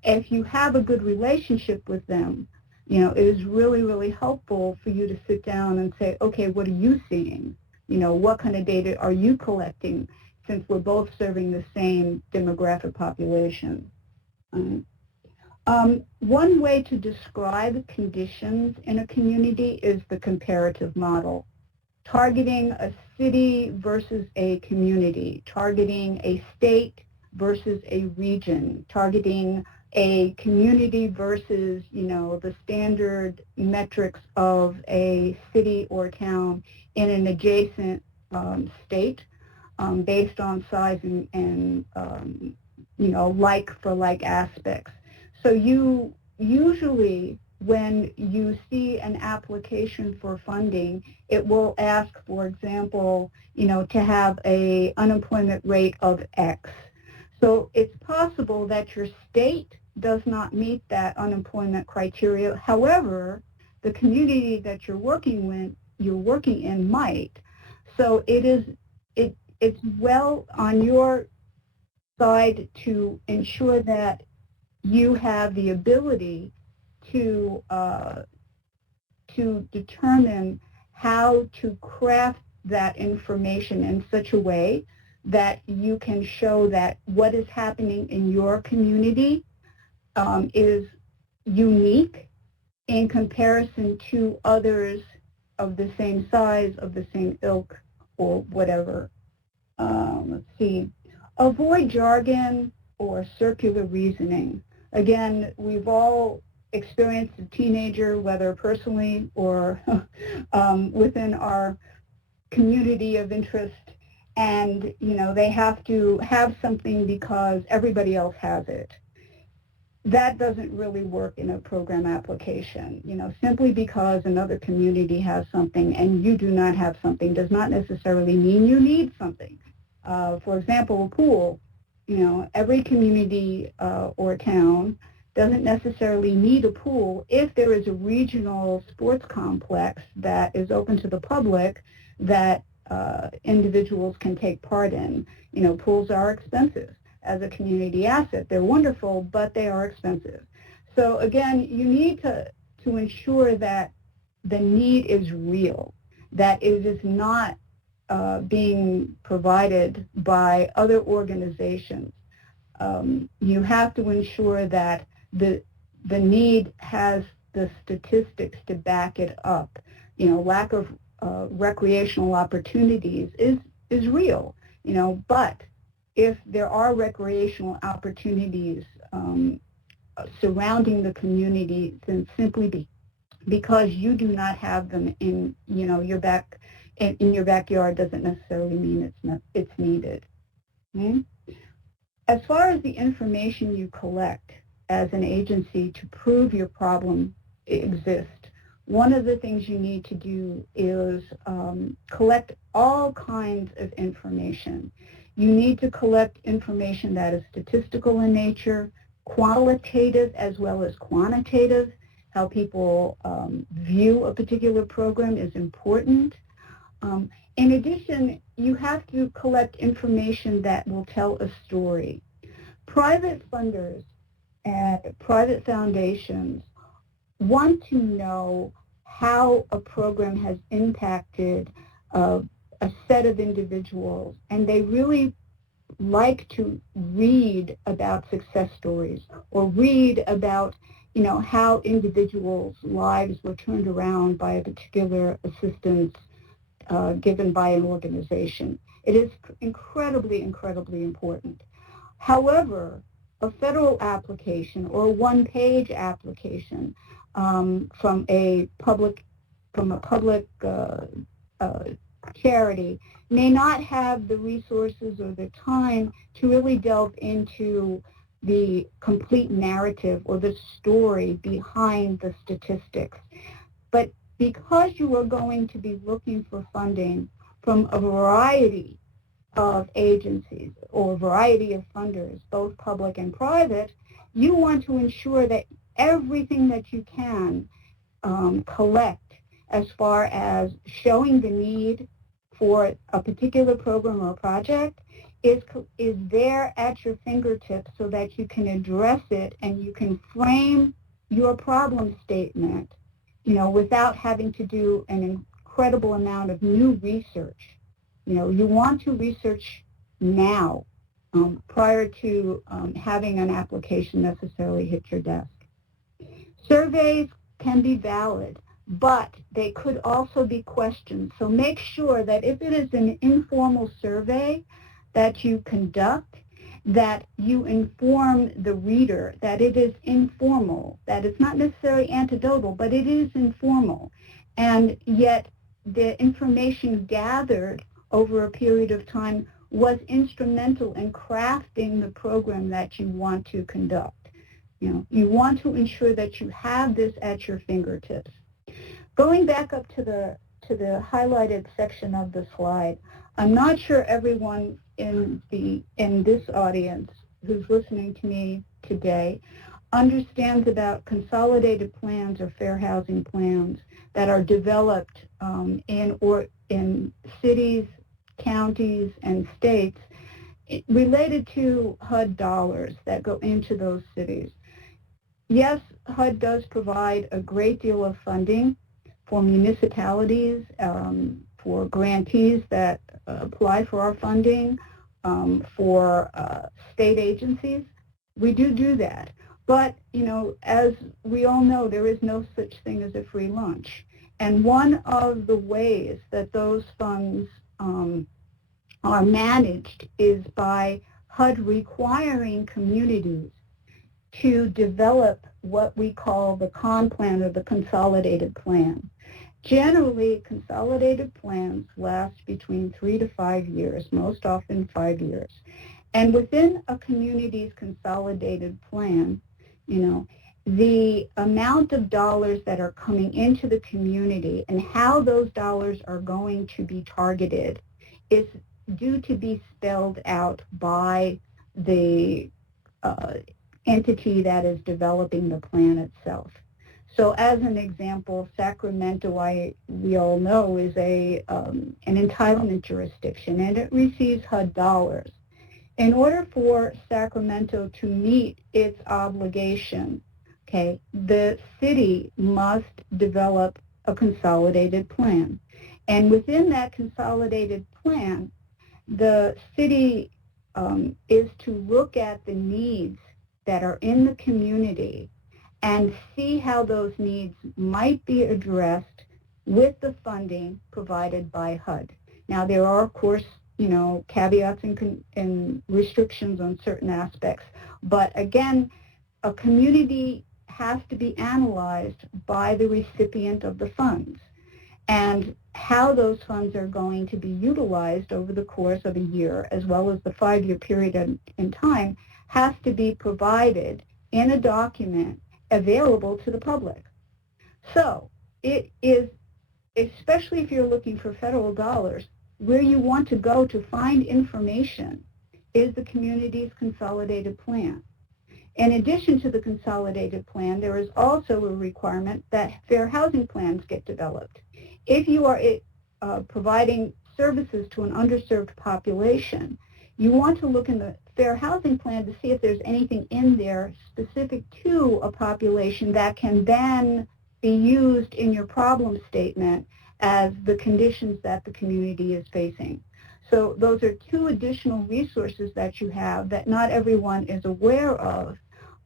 If you have a good relationship with them, it is really, really helpful for you to sit down and say, okay, what are you seeing? What kind of data are you collecting, since we're both serving the same demographic population? One way to describe conditions in a community is the comparative model, targeting a city versus a community, targeting a state versus a region, targeting a community versus, the standard metrics of a city or town in an adjacent state based on size and like-for-like aspects. So you usually, when you see an application for funding, it will ask, for example, to have an unemployment rate of X. So it's possible that your state does not meet that unemployment criteria. However, the community that you're working in might. So it's well on your side to ensure that you have the ability to determine how to craft that information in such a way that you can show that what is happening in your community is unique in comparison to others of the same size, of the same ilk, or whatever. Let's see. Avoid jargon or circular reasoning. Again, we've all experienced a teenager, whether personally or within our community of interest, and they have to have something because everybody else has it. That doesn't really work in a program application. Simply because another community has something and you do not have something does not necessarily mean you need something. For example, a pool. every community or town doesn't necessarily need a pool if there is a regional sports complex that is open to the public that individuals can take part in. Pools are expensive as a community asset. They're wonderful, but they are expensive. So again, you need to ensure that the need is real, that it is not being provided by other organizations. You have to ensure that the need has the statistics to back it up. Lack of recreational opportunities is real, but if there are recreational opportunities surrounding the community, then simply because you do not have them in your backyard doesn't necessarily mean it's needed. As far as the information you collect as an agency to prove your problem exists, one of the things you need to do is collect all kinds of information. You need to collect information that is statistical in nature, qualitative as well as quantitative. How people view a particular program is important. In addition, you have to collect information that will tell a story. Private funders and private foundations want to know how a program has impacted a set of individuals, and they really like to read about success stories or read about how individuals' lives were turned around by a particular assistance given by an organization. It is incredibly, incredibly important. However, a federal application or a one-page application from a public charity may not have the resources or the time to really delve into the complete narrative or the story behind the statistics. But because you are going to be looking for funding from a variety of agencies or a variety of funders, both public and private, you want to ensure that everything that you can collect as far as showing the need for a particular program or project is there at your fingertips so that you can address it and you can frame your problem statement, without having to do an incredible amount of new research. You want to research now prior to having an application necessarily hit your desk. Surveys can be valid, but they could also be questioned. So make sure that if it is an informal survey that you conduct, that you inform the reader that it is informal, that it's not necessarily anecdotal, but it is informal. And yet the information gathered over a period of time was instrumental in crafting the program that you want to conduct. You want to ensure that you have this at your fingertips. Going back up to the highlighted section of the slide, I'm not sure everyone in this audience who's listening to me today understands about consolidated plans or fair housing plans that are developed in cities, counties, and states related to HUD dollars that go into those cities. Yes, HUD does provide a great deal of funding for municipalities, for grantees that apply for our funding, for state agencies. We do that. But, as we all know, there is no such thing as a free lunch. And one of the ways that those funds are managed is by HUD requiring communities to develop what we call the CON plan or the consolidated plan. Generally, consolidated plans last between 3 to 5 years, most often 5 years. And within a community's consolidated plan, the amount of dollars that are coming into the community and how those dollars are going to be targeted is due to be spelled out by the entity that is developing the plan itself. So as an example, Sacramento, we all know, is an entitlement jurisdiction, and it receives HUD dollars. In order for Sacramento to meet its obligation, okay, the city must develop a consolidated plan. And within that consolidated plan, the city is to look at the needs that are in the community and see how those needs might be addressed with the funding provided by HUD. Now, there are, of course, caveats and restrictions on certain aspects, but again, a community has to be analyzed by the recipient of the funds, and how those funds are going to be utilized over the course of a year, as well as the 5-year period in time, has to be provided in a document available to the public. So it is, especially if you're looking for federal dollars, where you want to go to find information is the community's consolidated plan. In addition to the consolidated plan, there is also a requirement that fair housing plans get developed. If you are providing services to an underserved population, you want to look in the fair housing plan to see if there's anything in there specific to a population that can then be used in your problem statement as the conditions that the community is facing. So those are two additional resources that you have that not everyone is aware of,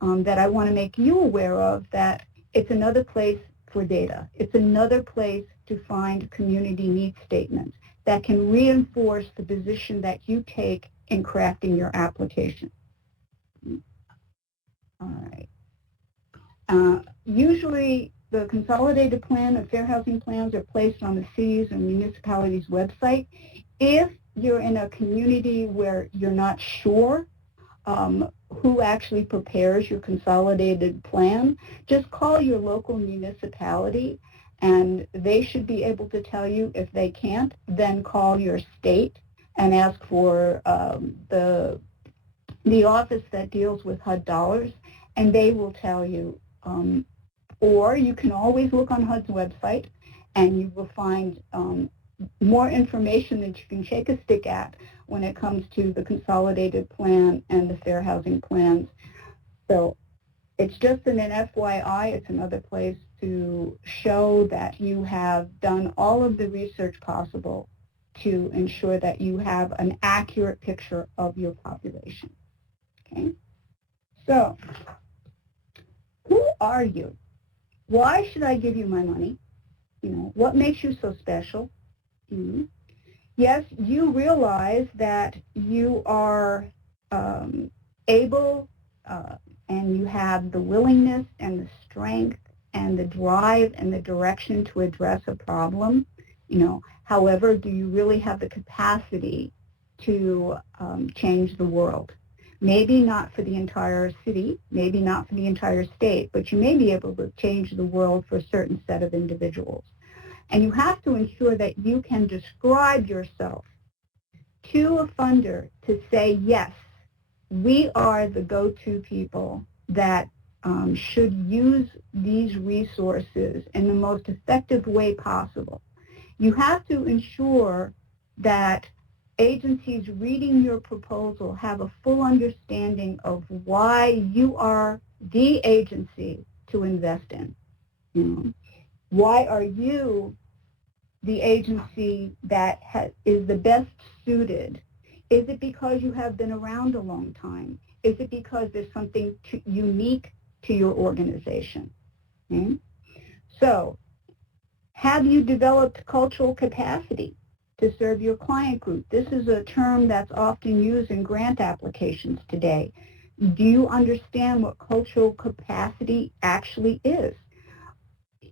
that I want to make you aware of, that it's another place for data. It's another place to find community needs statements that can reinforce the position that you take in crafting your application. All right. Usually, the consolidated plan and fair housing plans are placed on the city's and municipalities' website. If you're in a community where you're not sure who actually prepares your consolidated plan, just call your local municipality, and they should be able to tell you. If they can't, then call your state and ask for the office that deals with HUD dollars, and they will tell you. Or you can always look on HUD's website, and you will find more information that you can shake a stick at when it comes to the consolidated plan and the fair housing plans. So it's just an FYI. It's another place to show that you have done all of the research possible to ensure that you have an accurate picture of your population. Okay? So, who are you? Why should I give you my money? What makes you so special? Yes, you realize that you are able and you have the willingness and the strength and the drive and the direction to address a problem. However, do you really have the capacity to change the world? Maybe not for the entire city, maybe not for the entire state, but you may be able to change the world for a certain set of individuals. And you have to ensure that you can describe yourself to a funder to say, yes, we are the go-to people that should use these resources in the most effective way possible. You have to ensure that agencies reading your proposal have a full understanding of why you are the agency to invest in. Why are you the agency that is the best suited? Is it because you have been around a long time? Is it because there's something unique to your organization? Okay? So, have you developed cultural capacity to serve your client group? This is a term that's often used in grant applications today. Do you understand what cultural capacity actually is?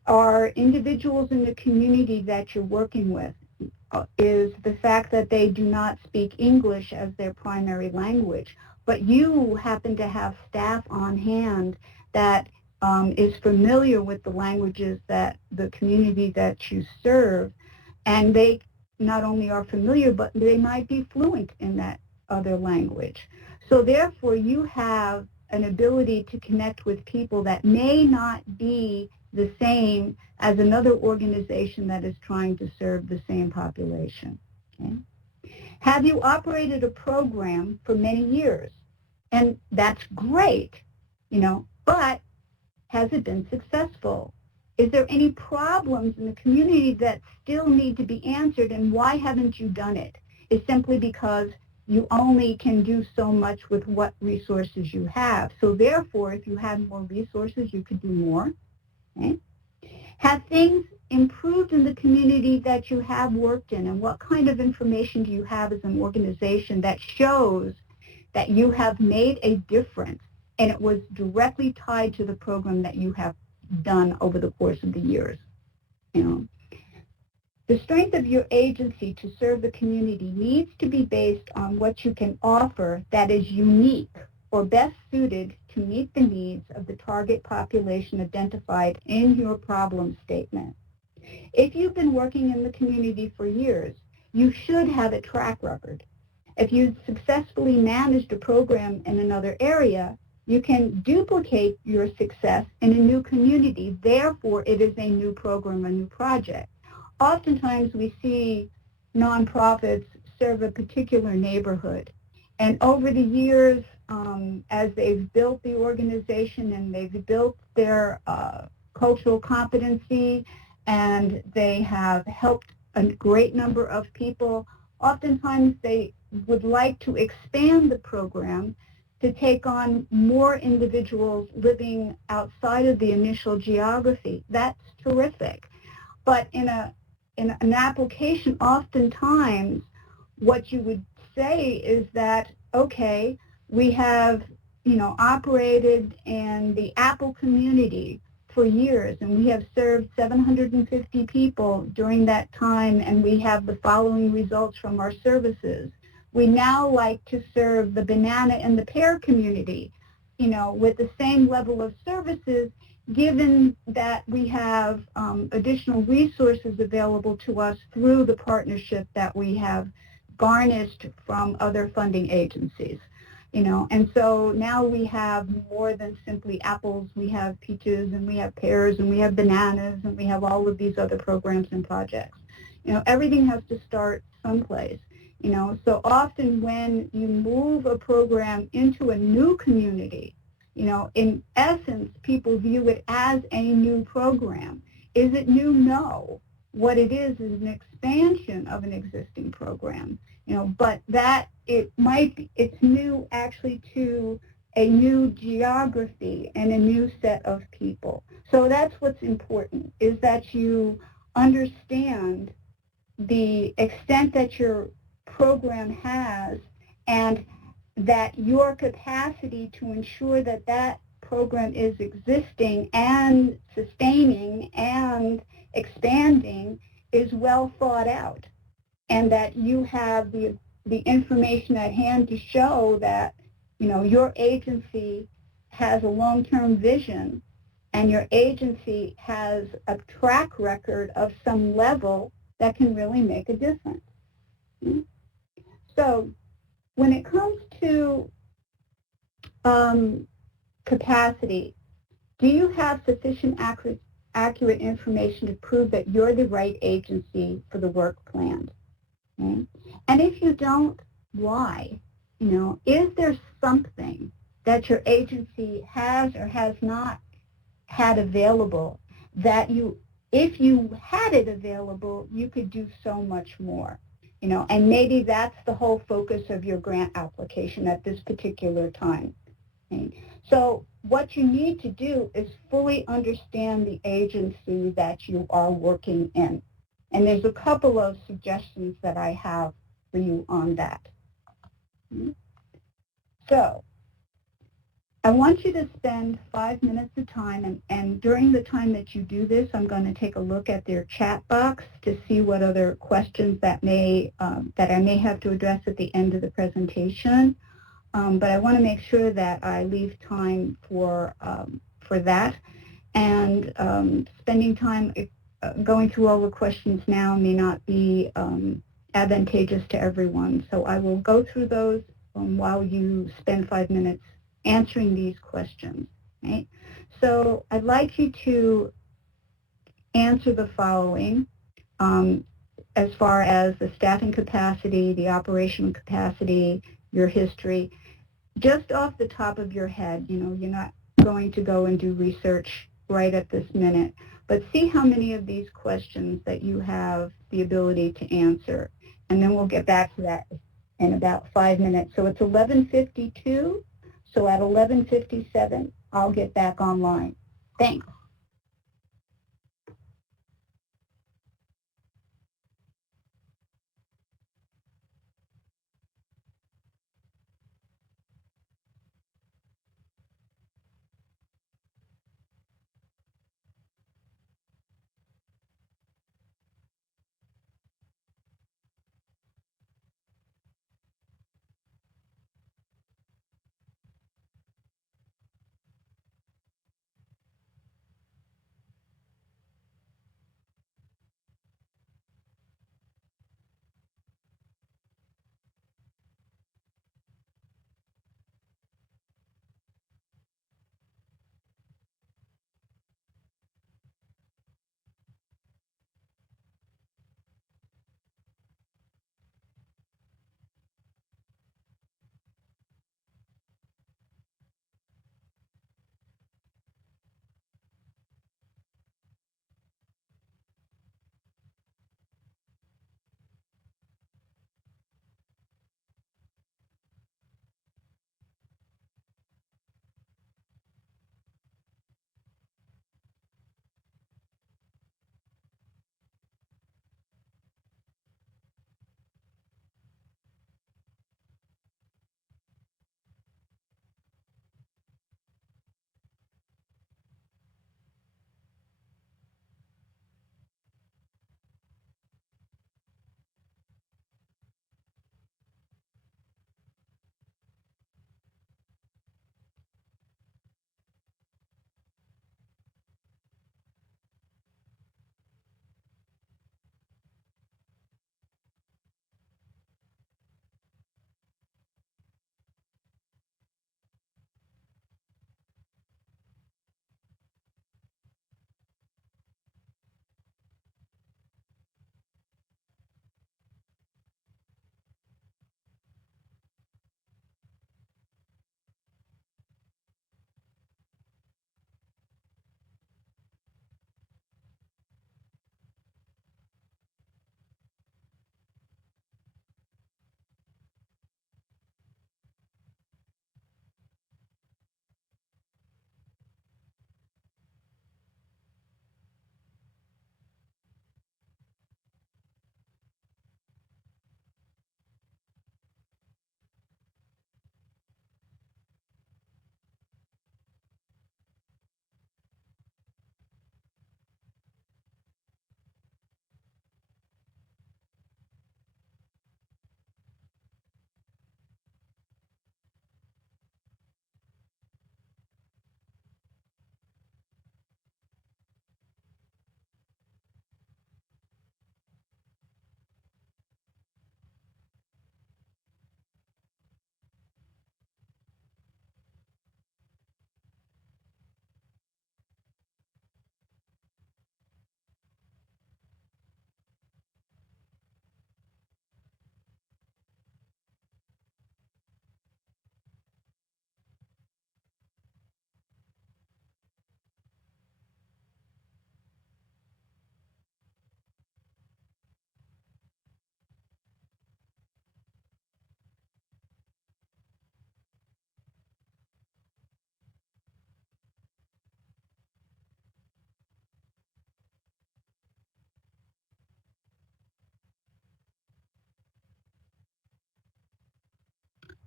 Are individuals in the community that you're working with, is the fact that they do not speak English as their primary language, but you happen to have staff on hand that is familiar with the languages that the community that you serve, and they not only are familiar, but they might be fluent in that other language. So therefore, you have an ability to connect with people that may not be the same as another organization that is trying to serve the same population. Okay? Have you operated a program for many years? And that's great, but has it been successful? Is there any problems in the community that still need to be answered, and why haven't you done it? It's simply because you only can do so much with what resources you have. So therefore, if you had more resources, you could do more. Okay? Have things improved in the community that you have worked in, and what kind of information do you have as an organization that shows that you have made a difference and it was directly tied to the program that you have done over the course of the years? The strength of your agency to serve the community needs to be based on what you can offer that is unique or best suited to meet the needs of the target population identified in your problem statement. If you've been working in the community for years, you should have a track record. If you've successfully managed a program in another area, you can duplicate your success in a new community. Therefore, it is a new program, a new project. Oftentimes, we see nonprofits serve a particular neighborhood. And over the years, as they've built the organization and they've built their cultural competency and they have helped a great number of people, oftentimes they would like to expand the program to take on more individuals living outside of the initial geography. That's terrific. But in an application, oftentimes what you would say is that, okay, we have, operated in the Apple community for years, and we have served 750 people during that time, and we have the following results from our services. We now like to serve the banana and the pear community, with the same level of services, given that we have additional resources available to us through the partnership that we have garnished from other funding agencies. And so now we have more than simply apples. We have peaches, and we have pears, and we have bananas, and we have all of these other programs and projects. Everything has to start someplace. So often when you move a program into a new community, in essence, people view it as a new program. Is it new? No. What it is an expansion of an existing program. But that it's new actually to a new geography and a new set of people. So that's what's important, is that you understand the extent that your program has, and that your capacity to ensure that that program is existing and sustaining and expanding is well thought out, and that you have the information at hand to show that your agency has a long-term vision and your agency has a track record of some level that can really make a difference. So when it comes to capacity, do you have sufficient accurate information to prove that you're the right agency for the work planned? Okay? And if you don't, why? Is there something that your agency has or has not had available that if you had it available, you could do so much more? And maybe that's the whole focus of your grant application at this particular time. Okay? So what you need to do is fully understand the agency that you are working in. And there's a couple of suggestions that I have for you on that. Okay? So I want you to spend 5 minutes of time, and during the time that you do this, I'm going to take a look at their chat box to see what other questions that I may have to address at the end of the presentation. But I want to make sure that I leave time for that. And spending time going through all the questions now may not be advantageous to everyone. So I will go through those while you spend 5 minutes answering these questions. Right? So I'd like you to answer the following as far as the staffing capacity, the operational capacity, your history. Just off the top of your head, you're not going to go and do research right at this minute, but see how many of these questions that you have the ability to answer. And then we'll get back to that in about 5 minutes. So it's 11:52. So at 11:57, I'll get back online. Thanks.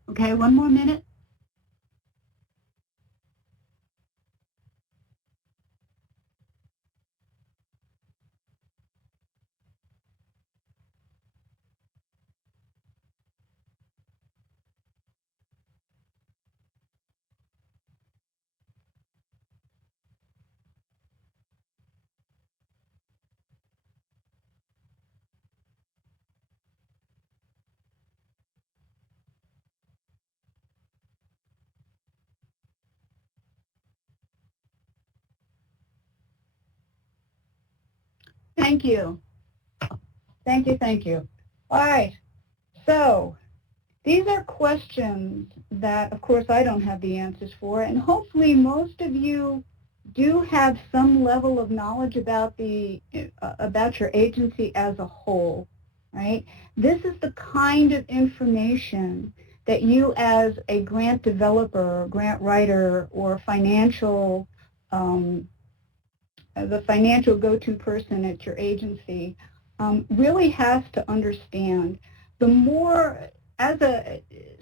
Okay, 1 more minute. Thank you. Thank you, thank you. All right. So these are questions that, of course, I don't have the answers for, and hopefully most of you do have some level of knowledge about about your agency as a whole, right? This is the kind of information that you as a grant developer, or grant writer, or the financial go-to person at your agency really has to understand. The more,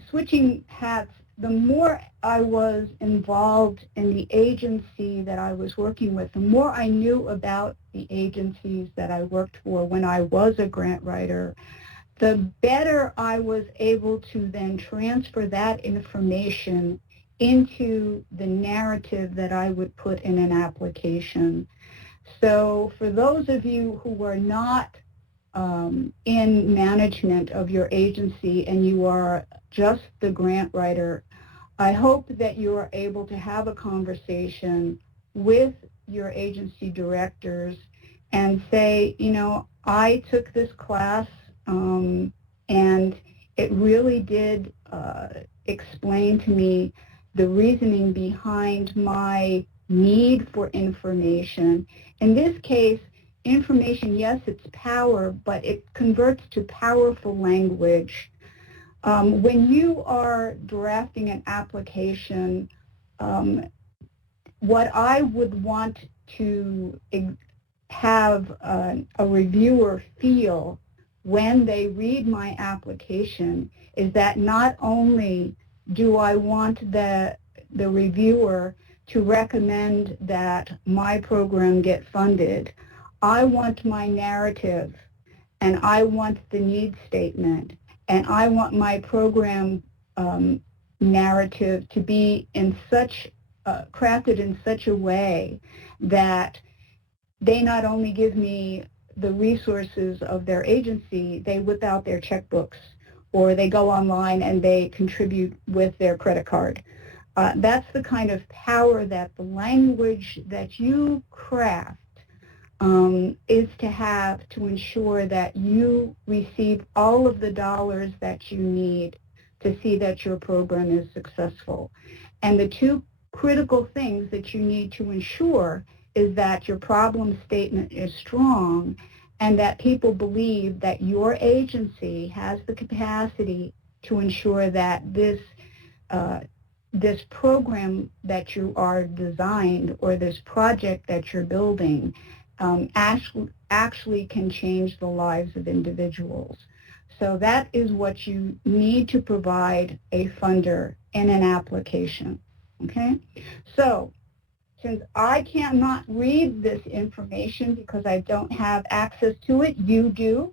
switching hats, the more I was involved in the agency that I was working with, the more I knew about the agencies that I worked for when I was a grant writer, the better I was able to then transfer that information into the narrative that I would put in an application. So for those of you who are not in management of your agency and you are just the grant writer, I hope that you are able to have a conversation with your agency directors and say, you know, I took this class and it really did explain to me the reasoning behind my need for information. In this case, information, yes, it's power, but it converts to powerful language. When you are drafting an application, what I would want to have a reviewer feel when they read my application is that not only do I want the reviewer to recommend that my program get funded, I want my narrative, and I want the needs statement, and I want my program narrative to be in crafted in such a way that they not only give me the resources of their agency, they whip out their checkbooks, or they go online and they contribute with their credit card. That's the kind of power that the language that you craft is to have to ensure that you receive all of the dollars that you need to see that your program is successful. And the two critical things that you need to ensure is that your problem statement is strong and that people believe that your agency has the capacity to ensure that this program that you are designed or this project that you're building actually can change the lives of individuals. So that is what you need to provide a funder in an application, okay? So since I cannot read this information because I don't have access to it, you do.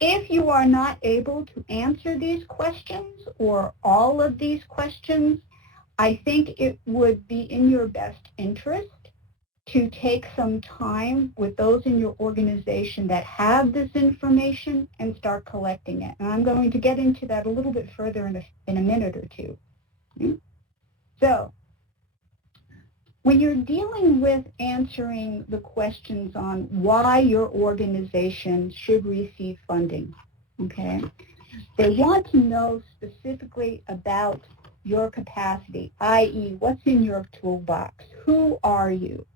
If you are not able to answer these questions or all of these questions, I think it would be in your best interest to take some time with those in your organization that have this information and start collecting it. And I'm going to get into that a little bit further in a minute or two. So when you're dealing with answering the questions on why your organization should receive funding, okay, they want to know specifically about your capacity, i.e., what's in your toolbox, who are you?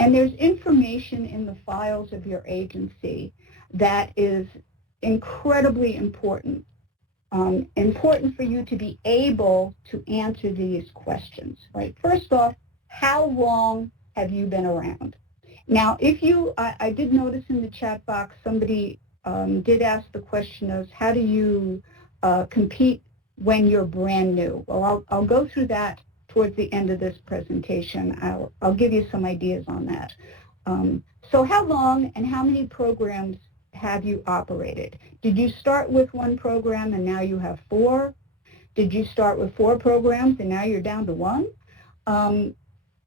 And there's information in the files of your agency that is incredibly important. Important for you to be able to answer these questions, right? First off, how long have you been around? Now, if you, I did notice in the chat box somebody did ask the question of how do you compete when you're brand new? Well, I'll go through that towards the end of this presentation. I'll give you some ideas on that. So how long and how many programs have you operated? Did you start with one program and now you have 4? Did you start with 4 programs and now you're down to 1?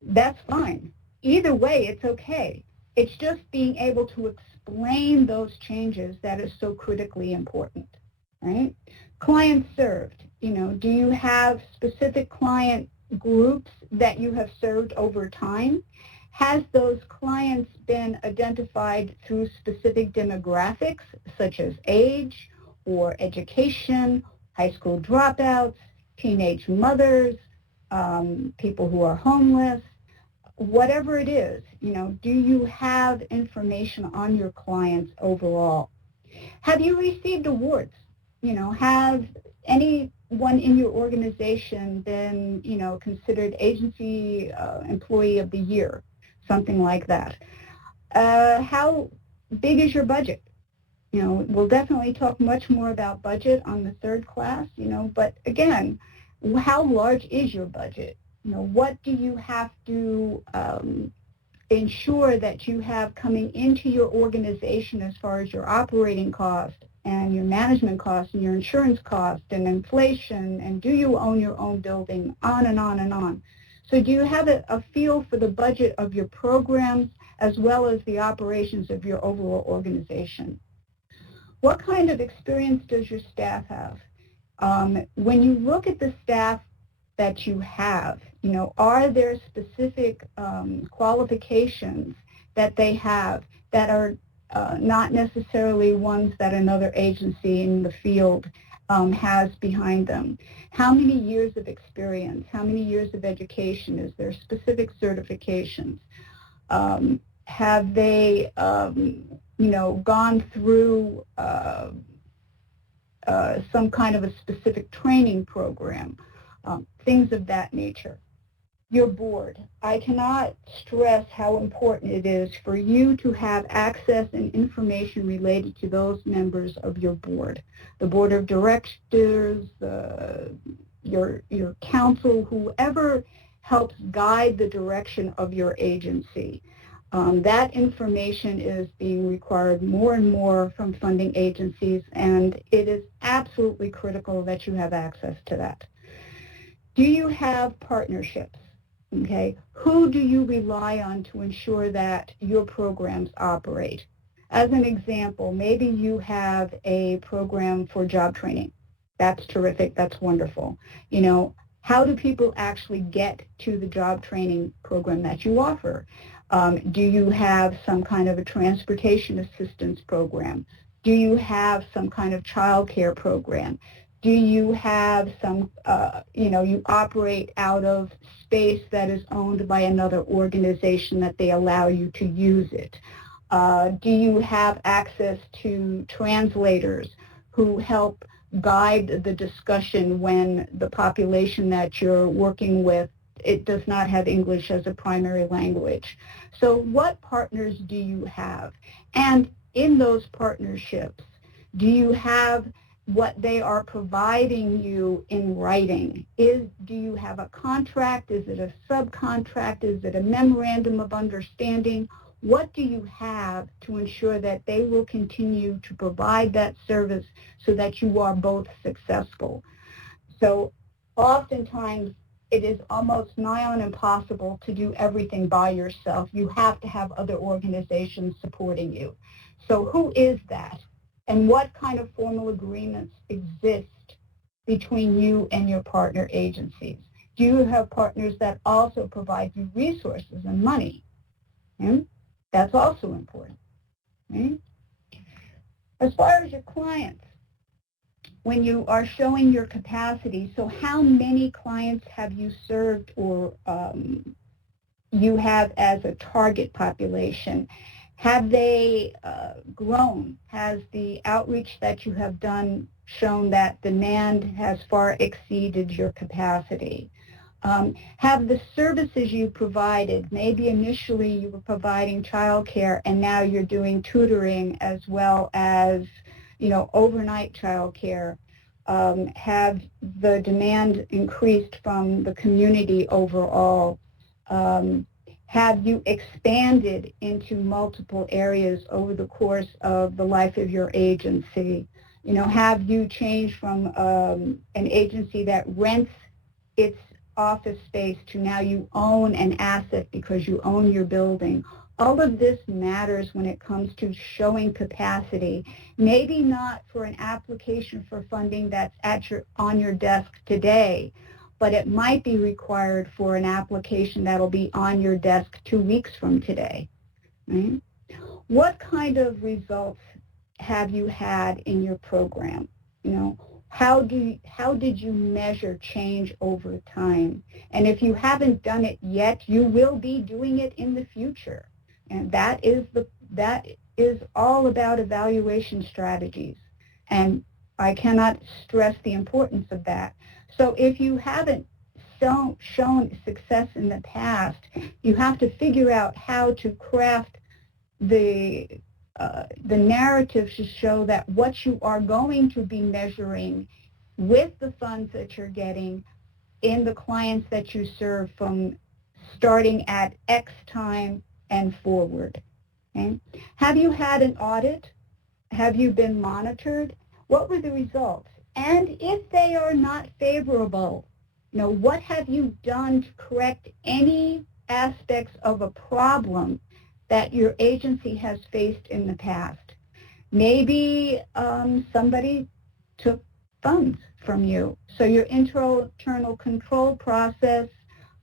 That's fine. Either way, it's okay. It's just being able to explain those changes that is so critically important, right? Clients served. You know, do you have specific client groups that you have served over time? Has those clients been identified through specific demographics, such as age or education, high school dropouts, teenage mothers, people who are homeless, whatever it is, do you have information on your clients overall? Have you received awards? Have anyone in your organization been, considered agency employee of the year, something like that? How big is your budget? We'll definitely talk much more about budget on the third class, but again, how large is your budget? What do you have to ensure that you have coming into your organization as far as your operating cost and your management cost and your insurance cost and inflation, and do you own your own building, on and on and on. So do you have a feel for the budget of your programs as well as the operations of your overall organization? What kind of experience does your staff have? When you look at the staff that you have, are there specific qualifications that they have that are not necessarily ones that another agency in the field has behind them? How many years of experience? How many years of education? Is there specific certifications? Have they, gone through some kind of a specific training program? Things of that nature. Your board. I cannot stress how important it is for you to have access and information related to those members of your board. The board of directors, your council, whoever helps guide the direction of your agency. That information is being required more and more from funding agencies, and it is absolutely critical that you have access to that. Do you have partnerships? Okay, who do you rely on to ensure that your programs operate? As an example, maybe you have a program for job training. That's terrific, that's wonderful. How do people actually get to the job training program that you offer? Do you have some kind of a transportation assistance program? Do you have some kind of child care program? Do you have some, you operate out of space that is owned by another organization that they allow you to use it? Do you have access to translators who help guide the discussion when the population that you're working with, it does not have English as a primary language? So what partners do you have? And in those partnerships, do you have what they are providing you in writing? Do you have a contract? Is it a subcontract? Is it a memorandum of understanding? What do you have to ensure that they will continue to provide that service so that you are both successful? So oftentimes it is almost nigh on impossible to do everything by yourself. You have to have other organizations supporting you. So who is that? And what kind of formal agreements exist between you and your partner agencies? Do you have partners that also provide you resources and money? That's also important. As far as your clients, when you are showing your capacity, so how many clients have you served or you have as a target population? Have they grown? Has the outreach that you have done shown that demand has far exceeded your capacity? Have the services you provided, maybe initially you were providing childcare and now you're doing tutoring as well as, overnight childcare, have the demand increased from the community overall? Have you expanded into multiple areas over the course of the life of your agency? Have you changed from an agency that rents its office space to now you own an asset because you own your building? All of this matters when it comes to showing capacity. Maybe not for an application for funding that's on your desk today, but it might be required for an application that'll be on your desk 2 weeks from today. Right? What kind of results have you had in your program? You know, how did you measure change over time? And if you haven't done it yet, you will be doing it in the future. And that is all about evaluation strategies. And I cannot stress the importance of that. So if you haven't shown success in the past, you have to figure out how to craft the narrative to show that what you are going to be measuring with the funds that you're getting in the clients that you serve from starting at X time and forward. Okay? Have you had an audit? Have you been monitored? What were the results? And if they are not favorable, you know, what have you done to correct any aspects of a problem that your agency has faced in the past? Maybe somebody took funds from you, so your internal control process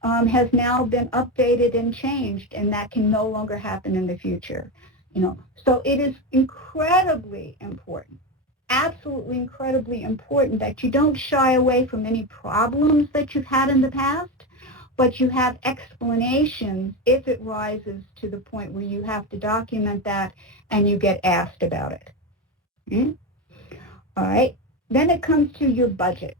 has now been updated and changed, and that can no longer happen in the future. You know, so it is incredibly important, absolutely incredibly important, that you don't shy away from any problems that you've had in the past, but you have explanations if it rises to the point where you have to document that and you get asked about it. All right. Then it comes to your budget.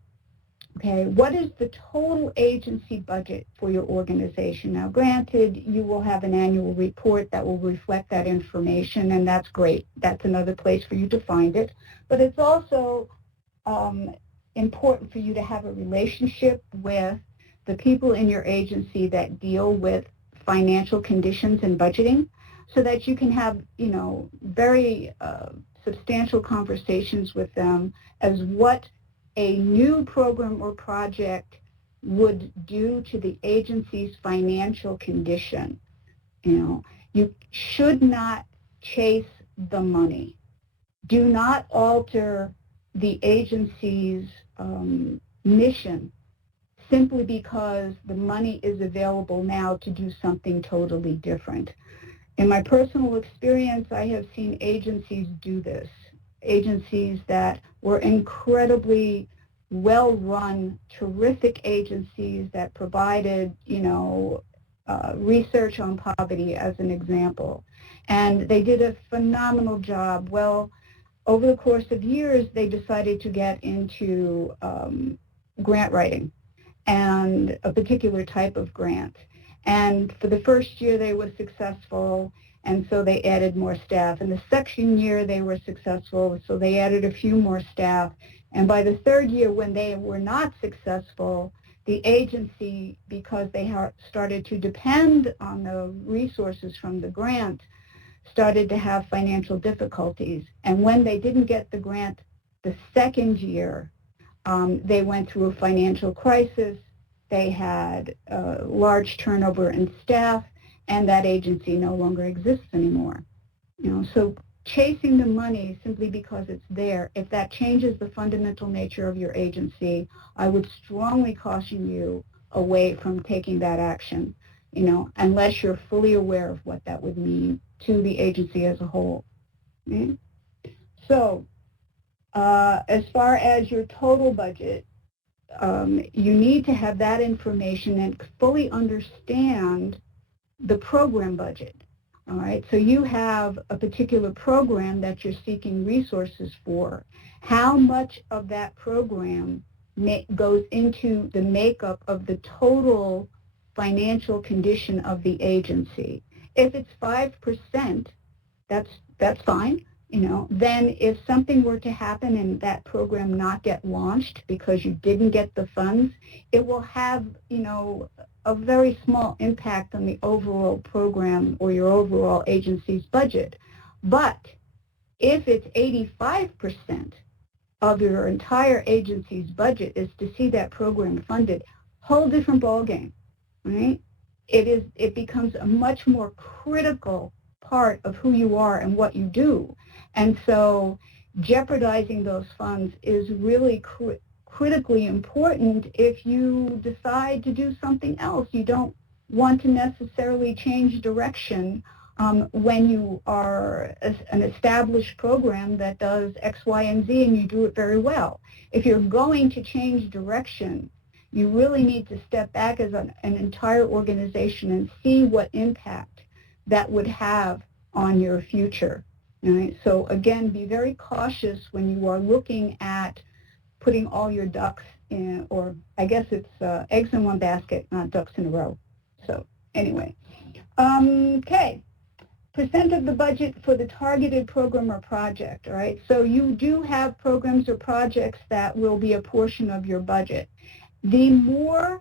Okay, what is the total agency budget for your organization? Now, granted, you will have an annual report that will reflect that information, and that's great. That's another place for you to find it. But it's also important for you to have a relationship with the people in your agency that deal with financial conditions and budgeting, so that you can have, you know, very substantial conversations with them as what a new program or project would do to the agency's financial condition. You know, you should not chase the money. Do not alter the agency's mission simply because the money is available now to do something totally different. In my personal experience, I have seen agencies do this. Agencies that were incredibly well-run, terrific agencies that provided, you know, research on poverty as an example. And they did a phenomenal job. Well, over the course of years, they decided to get into grant writing and a particular type of grant. And for the first year, they were successful, and so they added more staff. And the second year, they were successful, so they added a few more staff. And by the third year, when they were not successful, the agency, because they started to depend on the resources from the grant, started to have financial difficulties. And when they didn't get the grant the second year, they went through a financial crisis. They had large turnover in staff, and that agency no longer exists anymore. You know, so chasing the money simply because it's there, if that changes the fundamental nature of your agency, I would strongly caution you away from taking that action, you know, unless you're fully aware of what that would mean to the agency as a whole. Okay? So as far as your total budget, you need to have that information and fully understand the program budget. All right, so you have a particular program that you're seeking resources for. How much of that program goes into the makeup of the total financial condition of the agency? If it's 5%, that's fine. You know, then if something were to happen and that program not get launched because you didn't get the funds, it will have, you know, a very small impact on the overall program or your overall agency's budget. But if it's 85% of your entire agency's budget is to see that program funded, whole different ballgame, right? It becomes a much more critical part of who you are and what you do. And so jeopardizing those funds is really critically important if you decide to do something else. You don't want to necessarily change direction when you are an established program that does X, Y, and Z and you do it very well. If you're going to change direction, you really need to step back as an entire organization and see what impact that would have on your future. Right? So again, be very cautious when you are looking at putting all your ducks in, or I guess it's eggs in one basket, not ducks in a row. So anyway, okay. Percent of the budget for the targeted program or project, all right? So you do have programs or projects that will be a portion of your budget. The more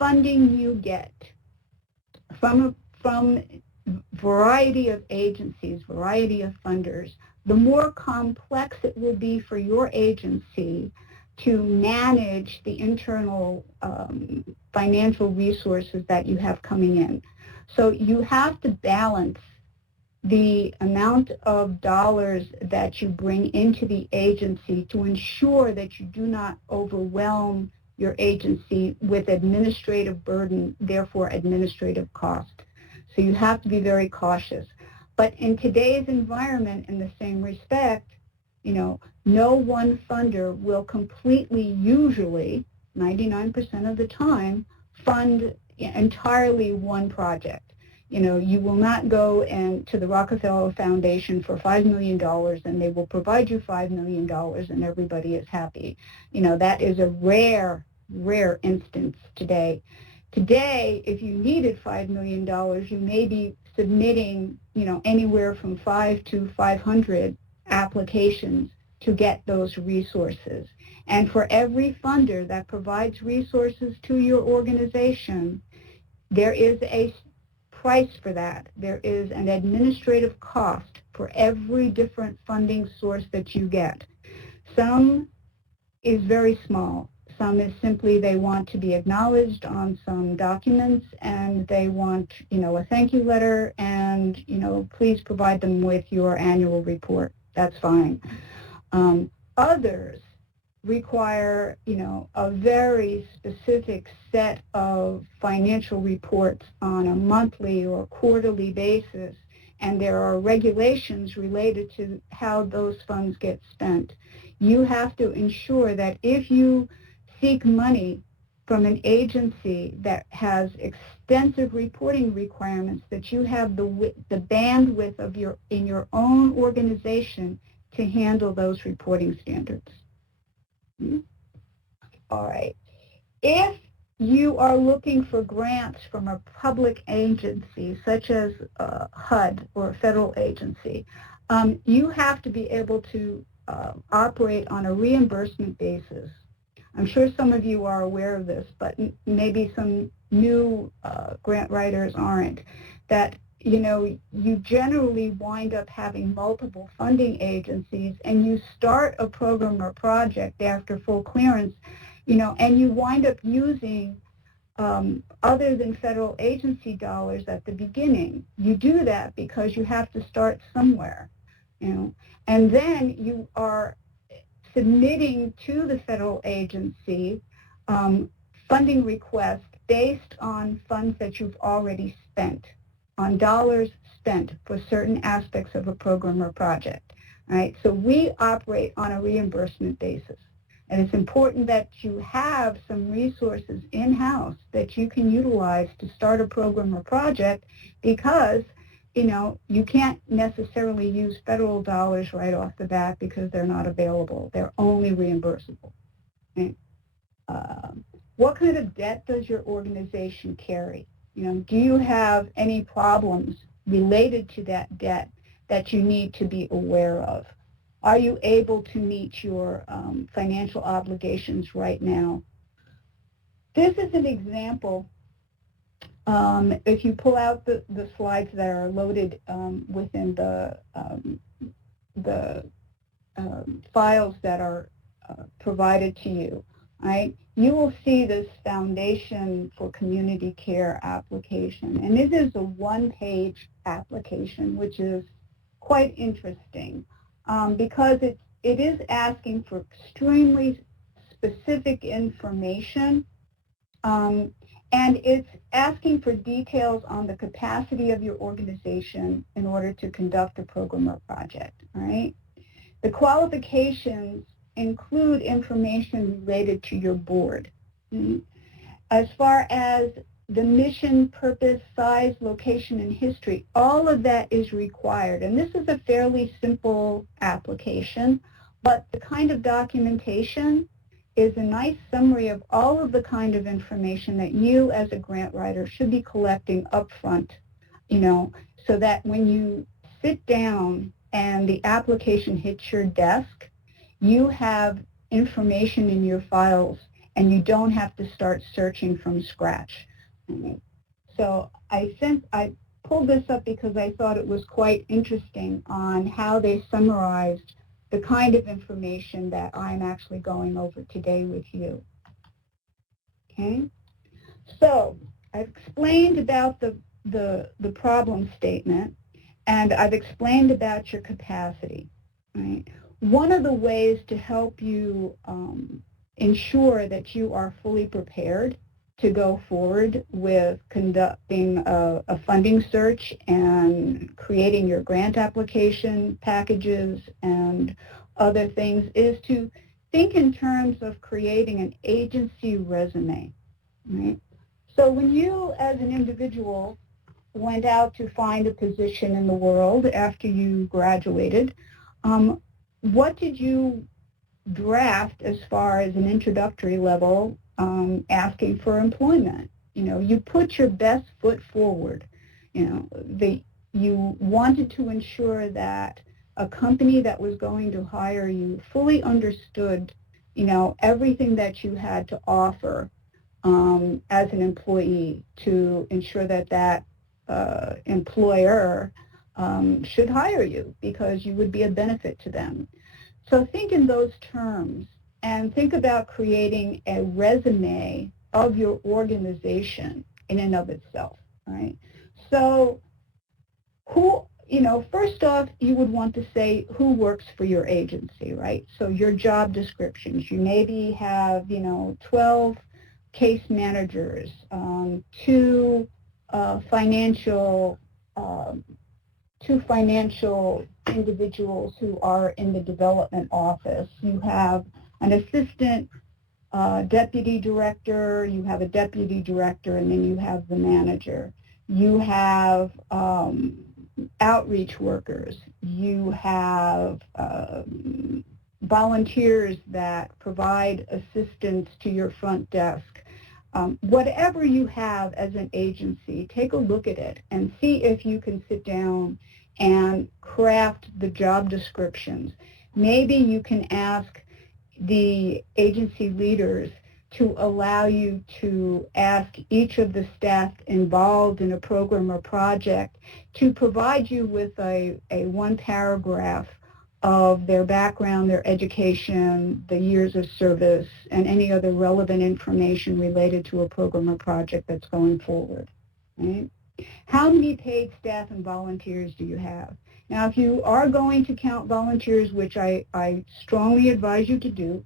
funding you get from variety of agencies, variety of funders, the more complex it will be for your agency to manage the internal financial resources that you have coming in. So you have to balance the amount of dollars that you bring into the agency to ensure that you do not overwhelm your agency with administrative burden, therefore administrative cost. So you have to be very cautious. But in today's environment, in the same respect, no one funder will completely, usually, 99% of the time, fund entirely one project. You will not go to the Rockefeller Foundation for $5 million and they will provide you $5 million and everybody is happy. That is a rare instance today. Today, if you needed $5 million, you may be submitting, anywhere from 5 to 500 applications to get those resources. And for every funder that provides resources to your organization, there is a price for that. There is an administrative cost for every different funding source that you get. Some is very small. Some is simply they want to be acknowledged on some documents and they want, a thank you letter and, please provide them with your annual report. That's fine. Others require, a very specific set of financial reports on a monthly or quarterly basis, and there are regulations related to how those funds get spent. You have to ensure that if you seek money from an agency that has extensive reporting requirements, that you have the bandwidth in your own organization to handle those reporting standards. All right. If you are looking for grants from a public agency, such as HUD or a federal agency, you have to be able to operate on a reimbursement basis. I'm sure some of you are aware of this, but maybe some new grant writers aren't, that you generally wind up having multiple funding agencies and you start a program or project after full clearance, and you wind up using other than federal agency dollars at the beginning. You do that because you have to start somewhere, and then you are submitting to the federal agency funding requests based on funds that you've already spent, on dollars spent for certain aspects of a program or project. All right? So we operate on a reimbursement basis. And it's important that you have some resources in-house that you can utilize to start a program or project, because you can't necessarily use federal dollars right off the bat because they're not available. They're only reimbursable. Okay? What kind of debt does your organization carry? Do you have any problems related to that debt that you need to be aware of? Are you able to meet your financial obligations right now? This is an example. If you pull out the slides that are loaded within the files that are provided to you, right? You will see this Foundation for Community Care application, and it is a one-page application, which is quite interesting because it is asking for extremely specific information, and it's asking for details on the capacity of your organization in order to conduct a program or project, all right? The qualifications include information related to your board. As far as the mission, purpose, size, location, and history, all of that is required. And this is a fairly simple application, but the kind of documentation is a nice summary of all of the kind of information that you as a grant writer should be collecting up front, so that when you sit down and the application hits your desk, you have information in your files and you don't have to start searching from scratch. So I pulled this up because I thought it was quite interesting on how they summarized the kind of information that I'm actually going over today with you. Okay? So I've explained about the problem statement, and I've explained about your capacity. Right? One of the ways to help you ensure that you are fully prepared to go forward with conducting a funding search and creating your grant application packages and other things is to think in terms of creating an agency resume. Right? So when you as an individual went out to find a position in the world after you graduated, what did you draft as far as an introductory level asking for employment? You put your best foot forward. You wanted to ensure that a company that was going to hire you fully understood, everything that you had to offer as an employee to ensure that employer should hire you because you would be a benefit to them. So think in those terms and think about creating a resume of your organization in and of itself, right? So first off, you would want to say who works for your agency, right? So your job descriptions. You maybe have, 12 case managers, two financial individuals who are in the development office. You have an assistant deputy director, you have a deputy director, and then you have the manager. You have outreach workers. You have volunteers that provide assistance to your front desk. Whatever you have as an agency, take a look at it and see if you can sit down and craft the job descriptions. Maybe you can ask the agency leaders to allow you to ask each of the staff involved in a program or project to provide you with a one paragraph of their background, their education, the years of service, and any other relevant information related to a program or project that's going forward. Right? How many paid staff and volunteers do you have? Now, if you are going to count volunteers, which I strongly advise you to do,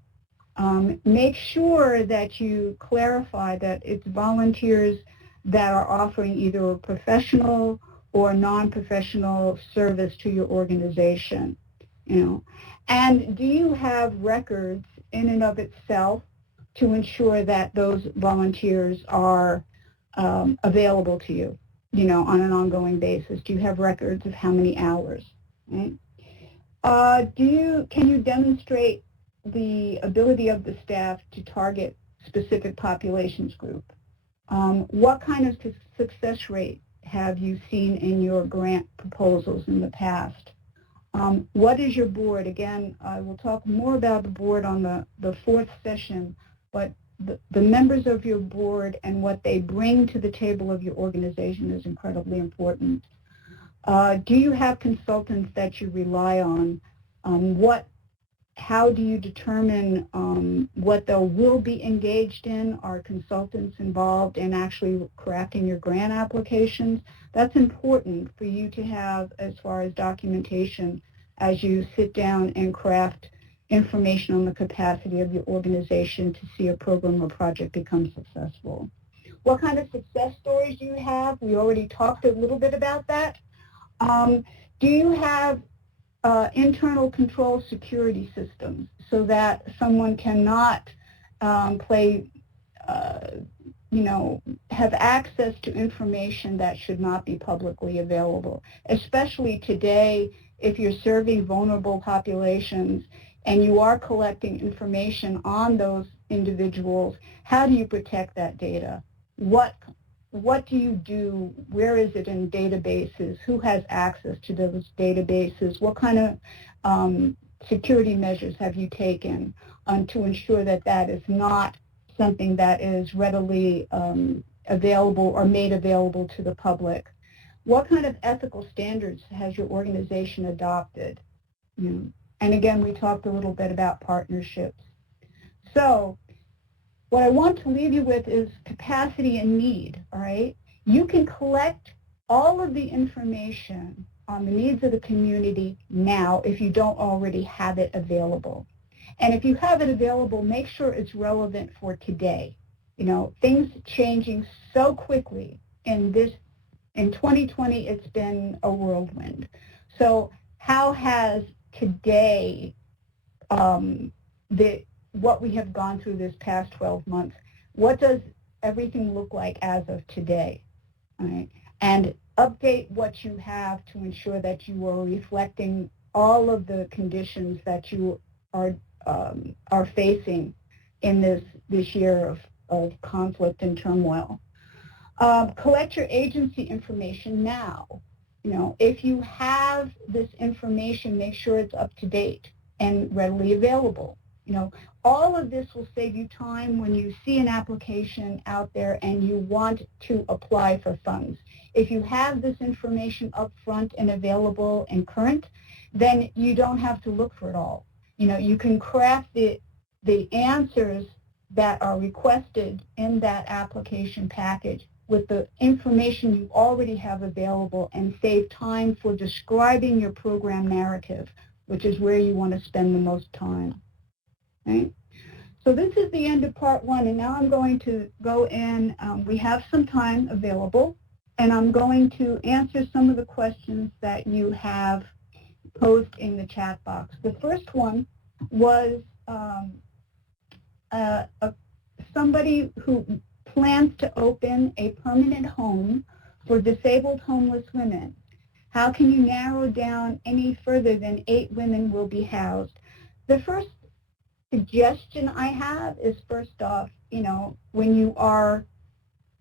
make sure that you clarify that it's volunteers that are offering either a professional or non-professional service to your organization. And do you have records in and of itself to ensure that those volunteers are available to you, on an ongoing basis? Do you have records of how many hours? Right? Can you demonstrate the ability of the staff to target specific populations group? What kind of success rate have you seen in your grant proposals in the past? What is your board? Again, I will talk more about the board on the fourth session, but the members of your board and what they bring to the table of your organization is incredibly important. Do you have consultants that you rely on? How do you determine what they will be engaged in? Are consultants involved in actually crafting your grant applications? That's important for you to have as far as documentation as you sit down and craft information on the capacity of your organization to see a program or project become successful. What kind of success stories do you have? We already talked a little bit about that. Do you have internal control security systems so that someone cannot have access to information that should not be publicly available, especially today if you're serving vulnerable populations and you are collecting information on those individuals? How do you protect that data? What do you do? Where is it in databases? Who has access to those databases? What kind of security measures have you taken to ensure that that is not something that is readily available or made available to the public? What kind of ethical standards has your organization adopted? And again, we talked a little bit about partnerships. So what I want to leave you with is capacity and need, all right? You can collect all of the information on the needs of the community now if you don't already have it available. And if you have it available, make sure it's relevant for today. Things changing so quickly in 2020, it's been a whirlwind. So how has today, what we have gone through this past 12 months, what does everything look like as of today? All right? And update what you have to ensure that you are reflecting all of the conditions that you are facing in this year of conflict and turmoil. Collect your agency information now. If you have this information, make sure it's up to date and readily available. All of this will save you time when you see an application out there and you want to apply for funds. If you have this information up front and available and current, then you don't have to look for it all. You can craft the answers that are requested in that application package with the information you already have available and save time for describing your program narrative, which is where you want to spend the most time. Right? So this is the end of part one, and now I'm going to go in. We have some time available, and I'm going to answer some of the questions that you have posed in the chat box. The first one was somebody who plans to open a permanent home for disabled homeless women. How can you narrow down any further than 8 women will be housed? The first suggestion I have is, first off, when you are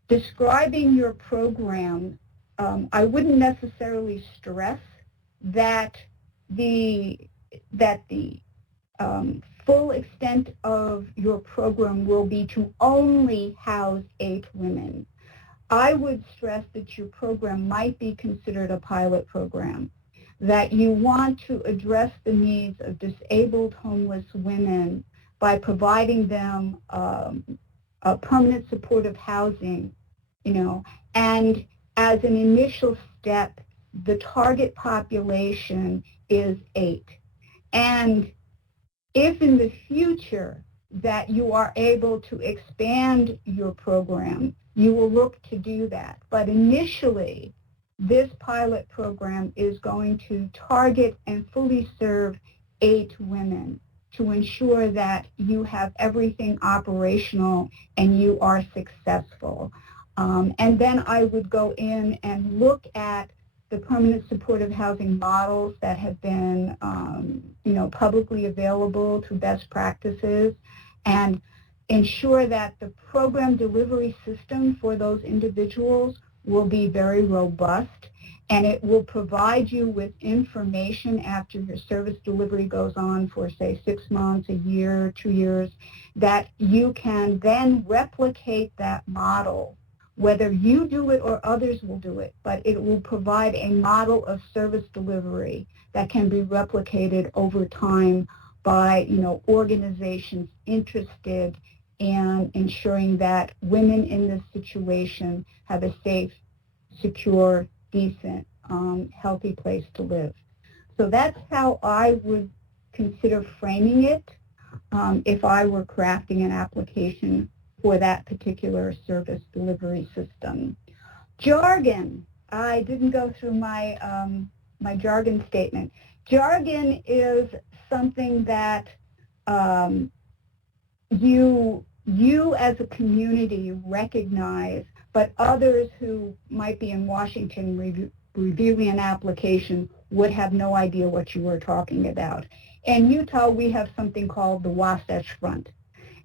describing your program, I wouldn't necessarily stress that the full extent of your program will be to only house 8 women. I would stress that your program might be considered a pilot program, that you want to address the needs of disabled homeless women by providing them a permanent supportive housing, and as an initial step, the target population is 8. And if in the future that you are able to expand your program, you will look to do that. But initially, this pilot program is going to target and fully serve 8 women to ensure that you have everything operational and you are successful. And then I would go in and look at the permanent supportive housing models that have been publicly available to best practices, and ensure that the program delivery system for those individuals will be very robust, and it will provide you with information after your service delivery goes on for, say, 6 months, a year, 2 years, that you can then replicate that model, whether you do it or others will do it, but it will provide a model of service delivery that can be replicated over time by, organizations interested in ensuring that women in this situation have a safe, secure, decent, healthy place to live. So that's how I would consider framing it if I were crafting an application for that particular service delivery system. Jargon. I didn't go through my my jargon statement. Jargon is something that you as a community recognize, but others who might be in Washington reviewing an application would have no idea what you were talking about. In Utah, we have something called the Wasatch Front.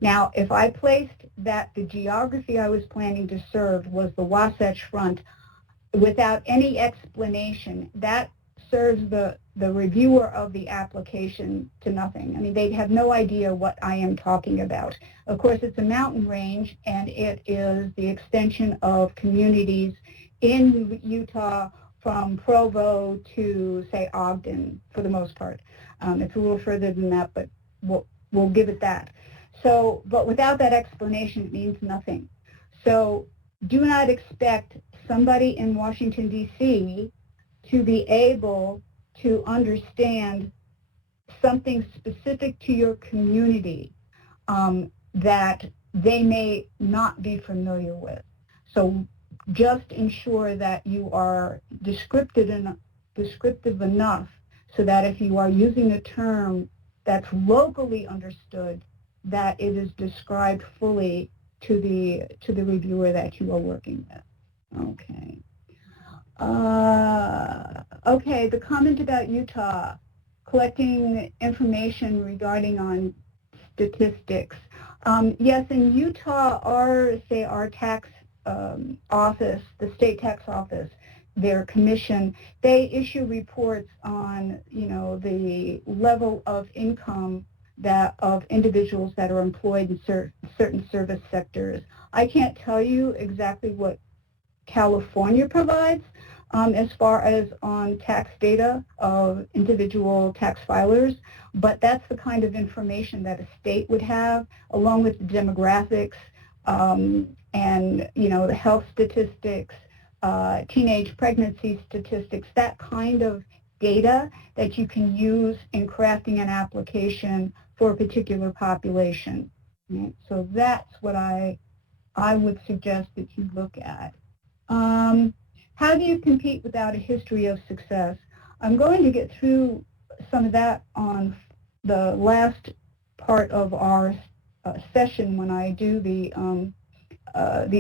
Now, if I placed that the geography I was planning to serve was the Wasatch Front without any explanation, that serves the reviewer of the application to nothing. I mean, they'd have no idea what I am talking about. Of course, it's a mountain range, and it is the extension of communities in Utah from Provo to, say, Ogden, for the most part. It's a little further than that, but we'll give it that. So, but without that explanation, it means nothing. So do not expect somebody in Washington, D.C. to be able to understand something specific to your community that they may not be familiar with. So just ensure that you are descriptive enough so that if you are using a term that's locally understood, that it is described fully to the reviewer that you are working with. Okay. Okay, the comment about Utah, collecting information regarding on statistics. Yes, in Utah, our tax office, the state tax office, their commission, they issue reports on, the level of income of individuals that are employed in certain service sectors. I can't tell you exactly what California provides as far as on tax data of individual tax filers, but that's the kind of information that a state would have, along with the demographics and the health statistics, teenage pregnancy statistics, that kind of data that you can use in crafting an application for a particular population. Right? So that's what I would suggest that you look at. How do you compete without a history of success? I'm going to get through some of that on the last part of our session when I do the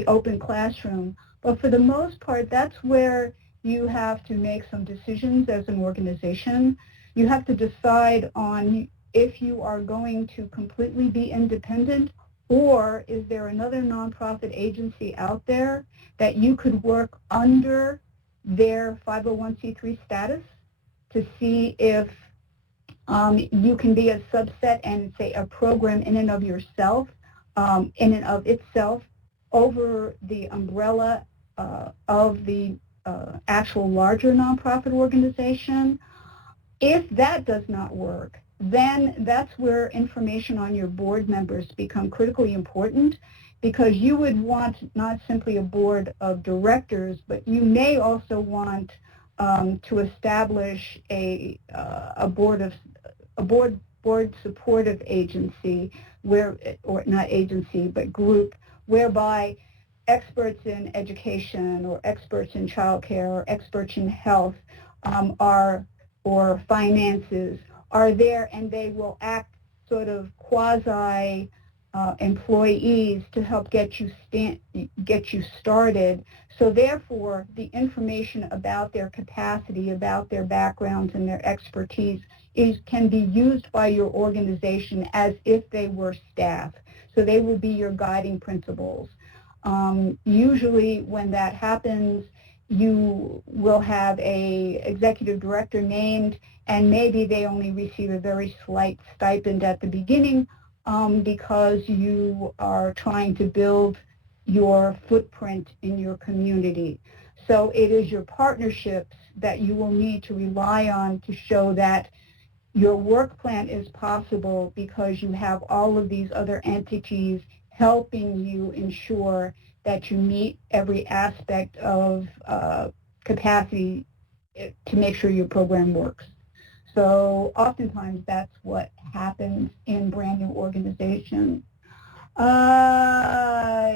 open classroom. But for the most part, that's where you have to make some decisions as an organization. You have to decide on if you are going to completely be independent, or is there another nonprofit agency out there that you could work under their 501c3 status to see if you can be a subset and, say, a program in and of yourself, in and of itself, over the umbrella of the actual larger nonprofit organization. If that does not work, then that's where information on your board members become critically important, because you would want not simply a board of directors, but you may also want to establish a board supportive agency, or not agency, but group, whereby experts in education or experts in childcare or experts in health or finances are there, and they will act sort of quasi employees to help get you started. So therefore, the information about their capacity, about their backgrounds and their expertise can be used by your organization as if they were staff. So they will be your guiding principles. Usually when that happens, you will have a executive director named, and maybe they only receive a very slight stipend at the beginning because you are trying to build your footprint in your community. So it is your partnerships that you will need to rely on to show that your work plan is possible, because you have all of these other entities helping you ensure that you meet every aspect of capacity to make sure your program works. So oftentimes that's what happens in brand new organizations.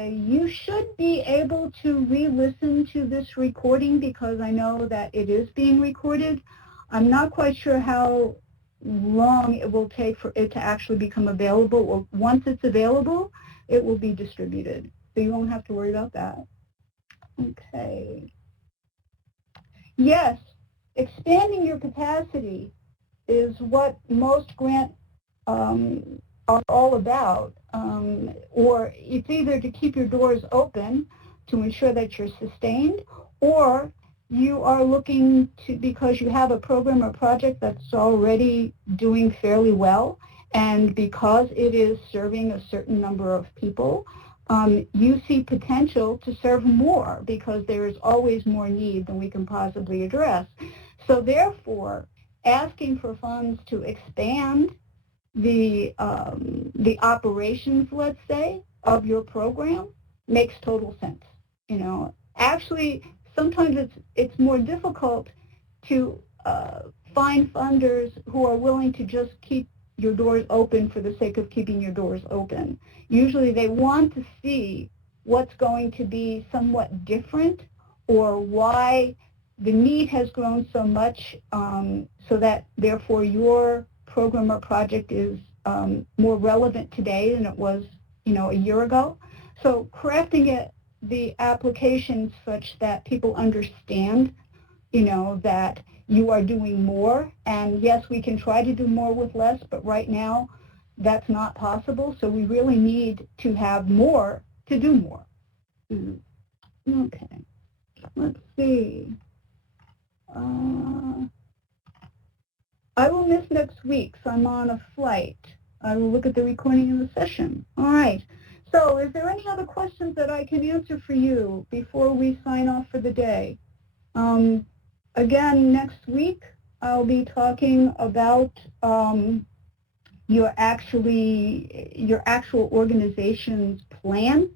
You should be able to re-listen to this recording because I know that it is being recorded. I'm not quite sure how long it will take for it to actually become available. Well, once it's available, it will be distributed. So you won't have to worry about that. Okay. Yes, expanding your capacity is what most grants are all about. Or it's either to keep your doors open to ensure that you're sustained, or you are looking to, because you have a program or project that's already doing fairly well, and because it is serving a certain number of people, you see potential to serve more because there is always more need than we can possibly address. So therefore, asking for funds to expand the operations, let's say, of your program makes total sense. You know, actually, sometimes it's more difficult to find funders who are willing to just keep your doors open for the sake of keeping your doors open. Usually they want to see what's going to be somewhat different or why the need has grown so much so that therefore your program or project is more relevant today than it was, a year ago. So crafting the application such that people understand, that you are doing more. And yes, we can try to do more with less, but right now that's not possible. So we really need to have more to do more. Okay, let's see. I will miss next week, so I'm on a flight. I will look at the recording of the session. All right. So is there any other questions that I can answer for you before we sign off for the day? Again, next week, I'll be talking about your actual organization's plan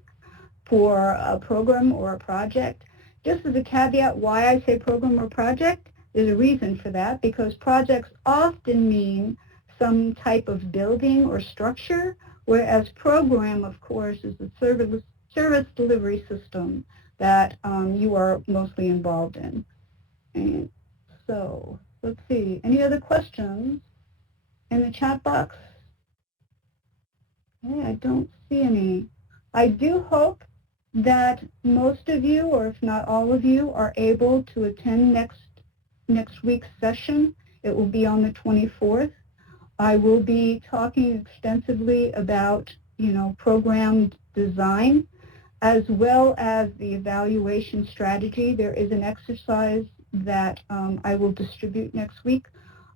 for a program or a project. Just as a caveat, why I say program or project, there's a reason for that, because projects often mean some type of building or structure, whereas program, of course, is the service delivery system that you are mostly involved in. And so, let's see, any other questions in the chat box? Yeah, I don't see any. I do hope that most of you, or if not all of you, are able to attend next week's session. It will be on the 24th. I will be talking extensively about, program design as well as the evaluation strategy. There is an exercise that I will distribute next week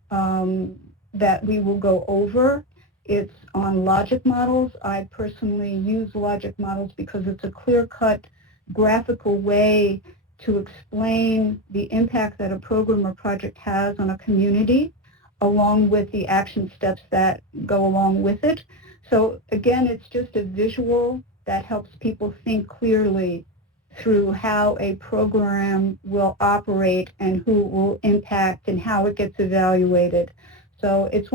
that we will go over. It's on logic models. I personally use logic models because it's a clear-cut graphical way to explain the impact that a program or project has on a community, along with the action steps that go along with it. So again, it's just a visual that helps people think clearly through how a program will operate and who it will impact and how it gets evaluated. So it's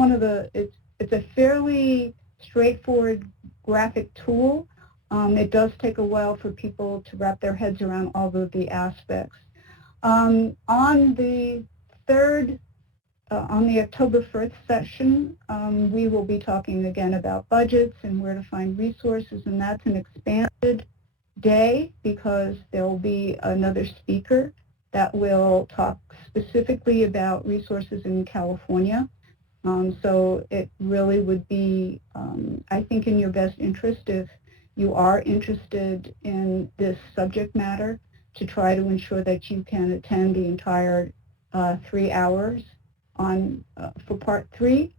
it's a fairly straightforward graphic tool. It does take a while for people to wrap their heads around all of the aspects. On the October 1st session, we will be talking again about budgets and where to find resources, and that's an expanded day because there will be another speaker that will talk specifically about resources in California. So it really would be, I think, in your best interest if you are interested in this subject matter to try to ensure that you can attend the entire 3 hours for part 3.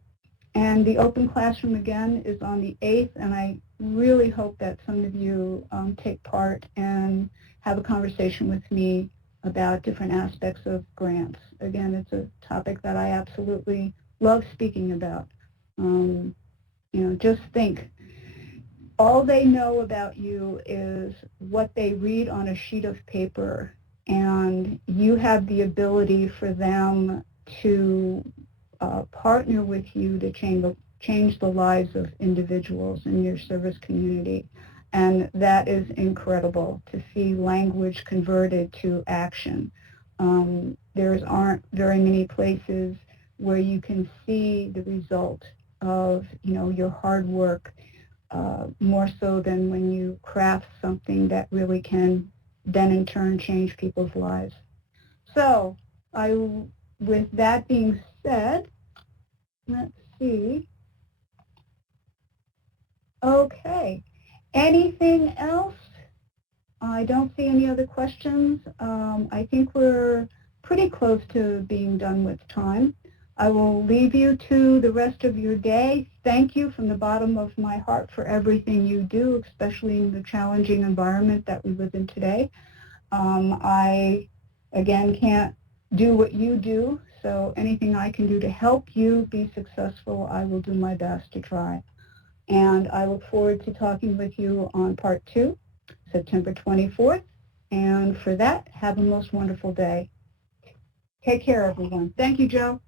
And the open classroom, again, is on the 8th, and I really hope that some of you take part and have a conversation with me about different aspects of grants. Again, it's a topic that I absolutely love speaking about. Just think, all they know about you is what they read on a sheet of paper, and you have the ability for them to partner with you to change the lives of individuals in your service community. And that is incredible to see language converted to action. There aren't very many places where you can see the result of, your hard work, more so than when you craft something that really can then in turn change people's lives. So, with that being said, let's see. Okay. Anything else? I don't see any other questions. I think we're pretty close to being done with time. I will leave you to the rest of your day. Thank you from the bottom of my heart for everything you do, especially in the challenging environment that we live in today. I, again, can't do what you do, so anything I can do to help you be successful, I will do my best to try. And I look forward to talking with you on part 2, September 24th. And for that, have a most wonderful day. Take care, everyone. Thank you, Joe.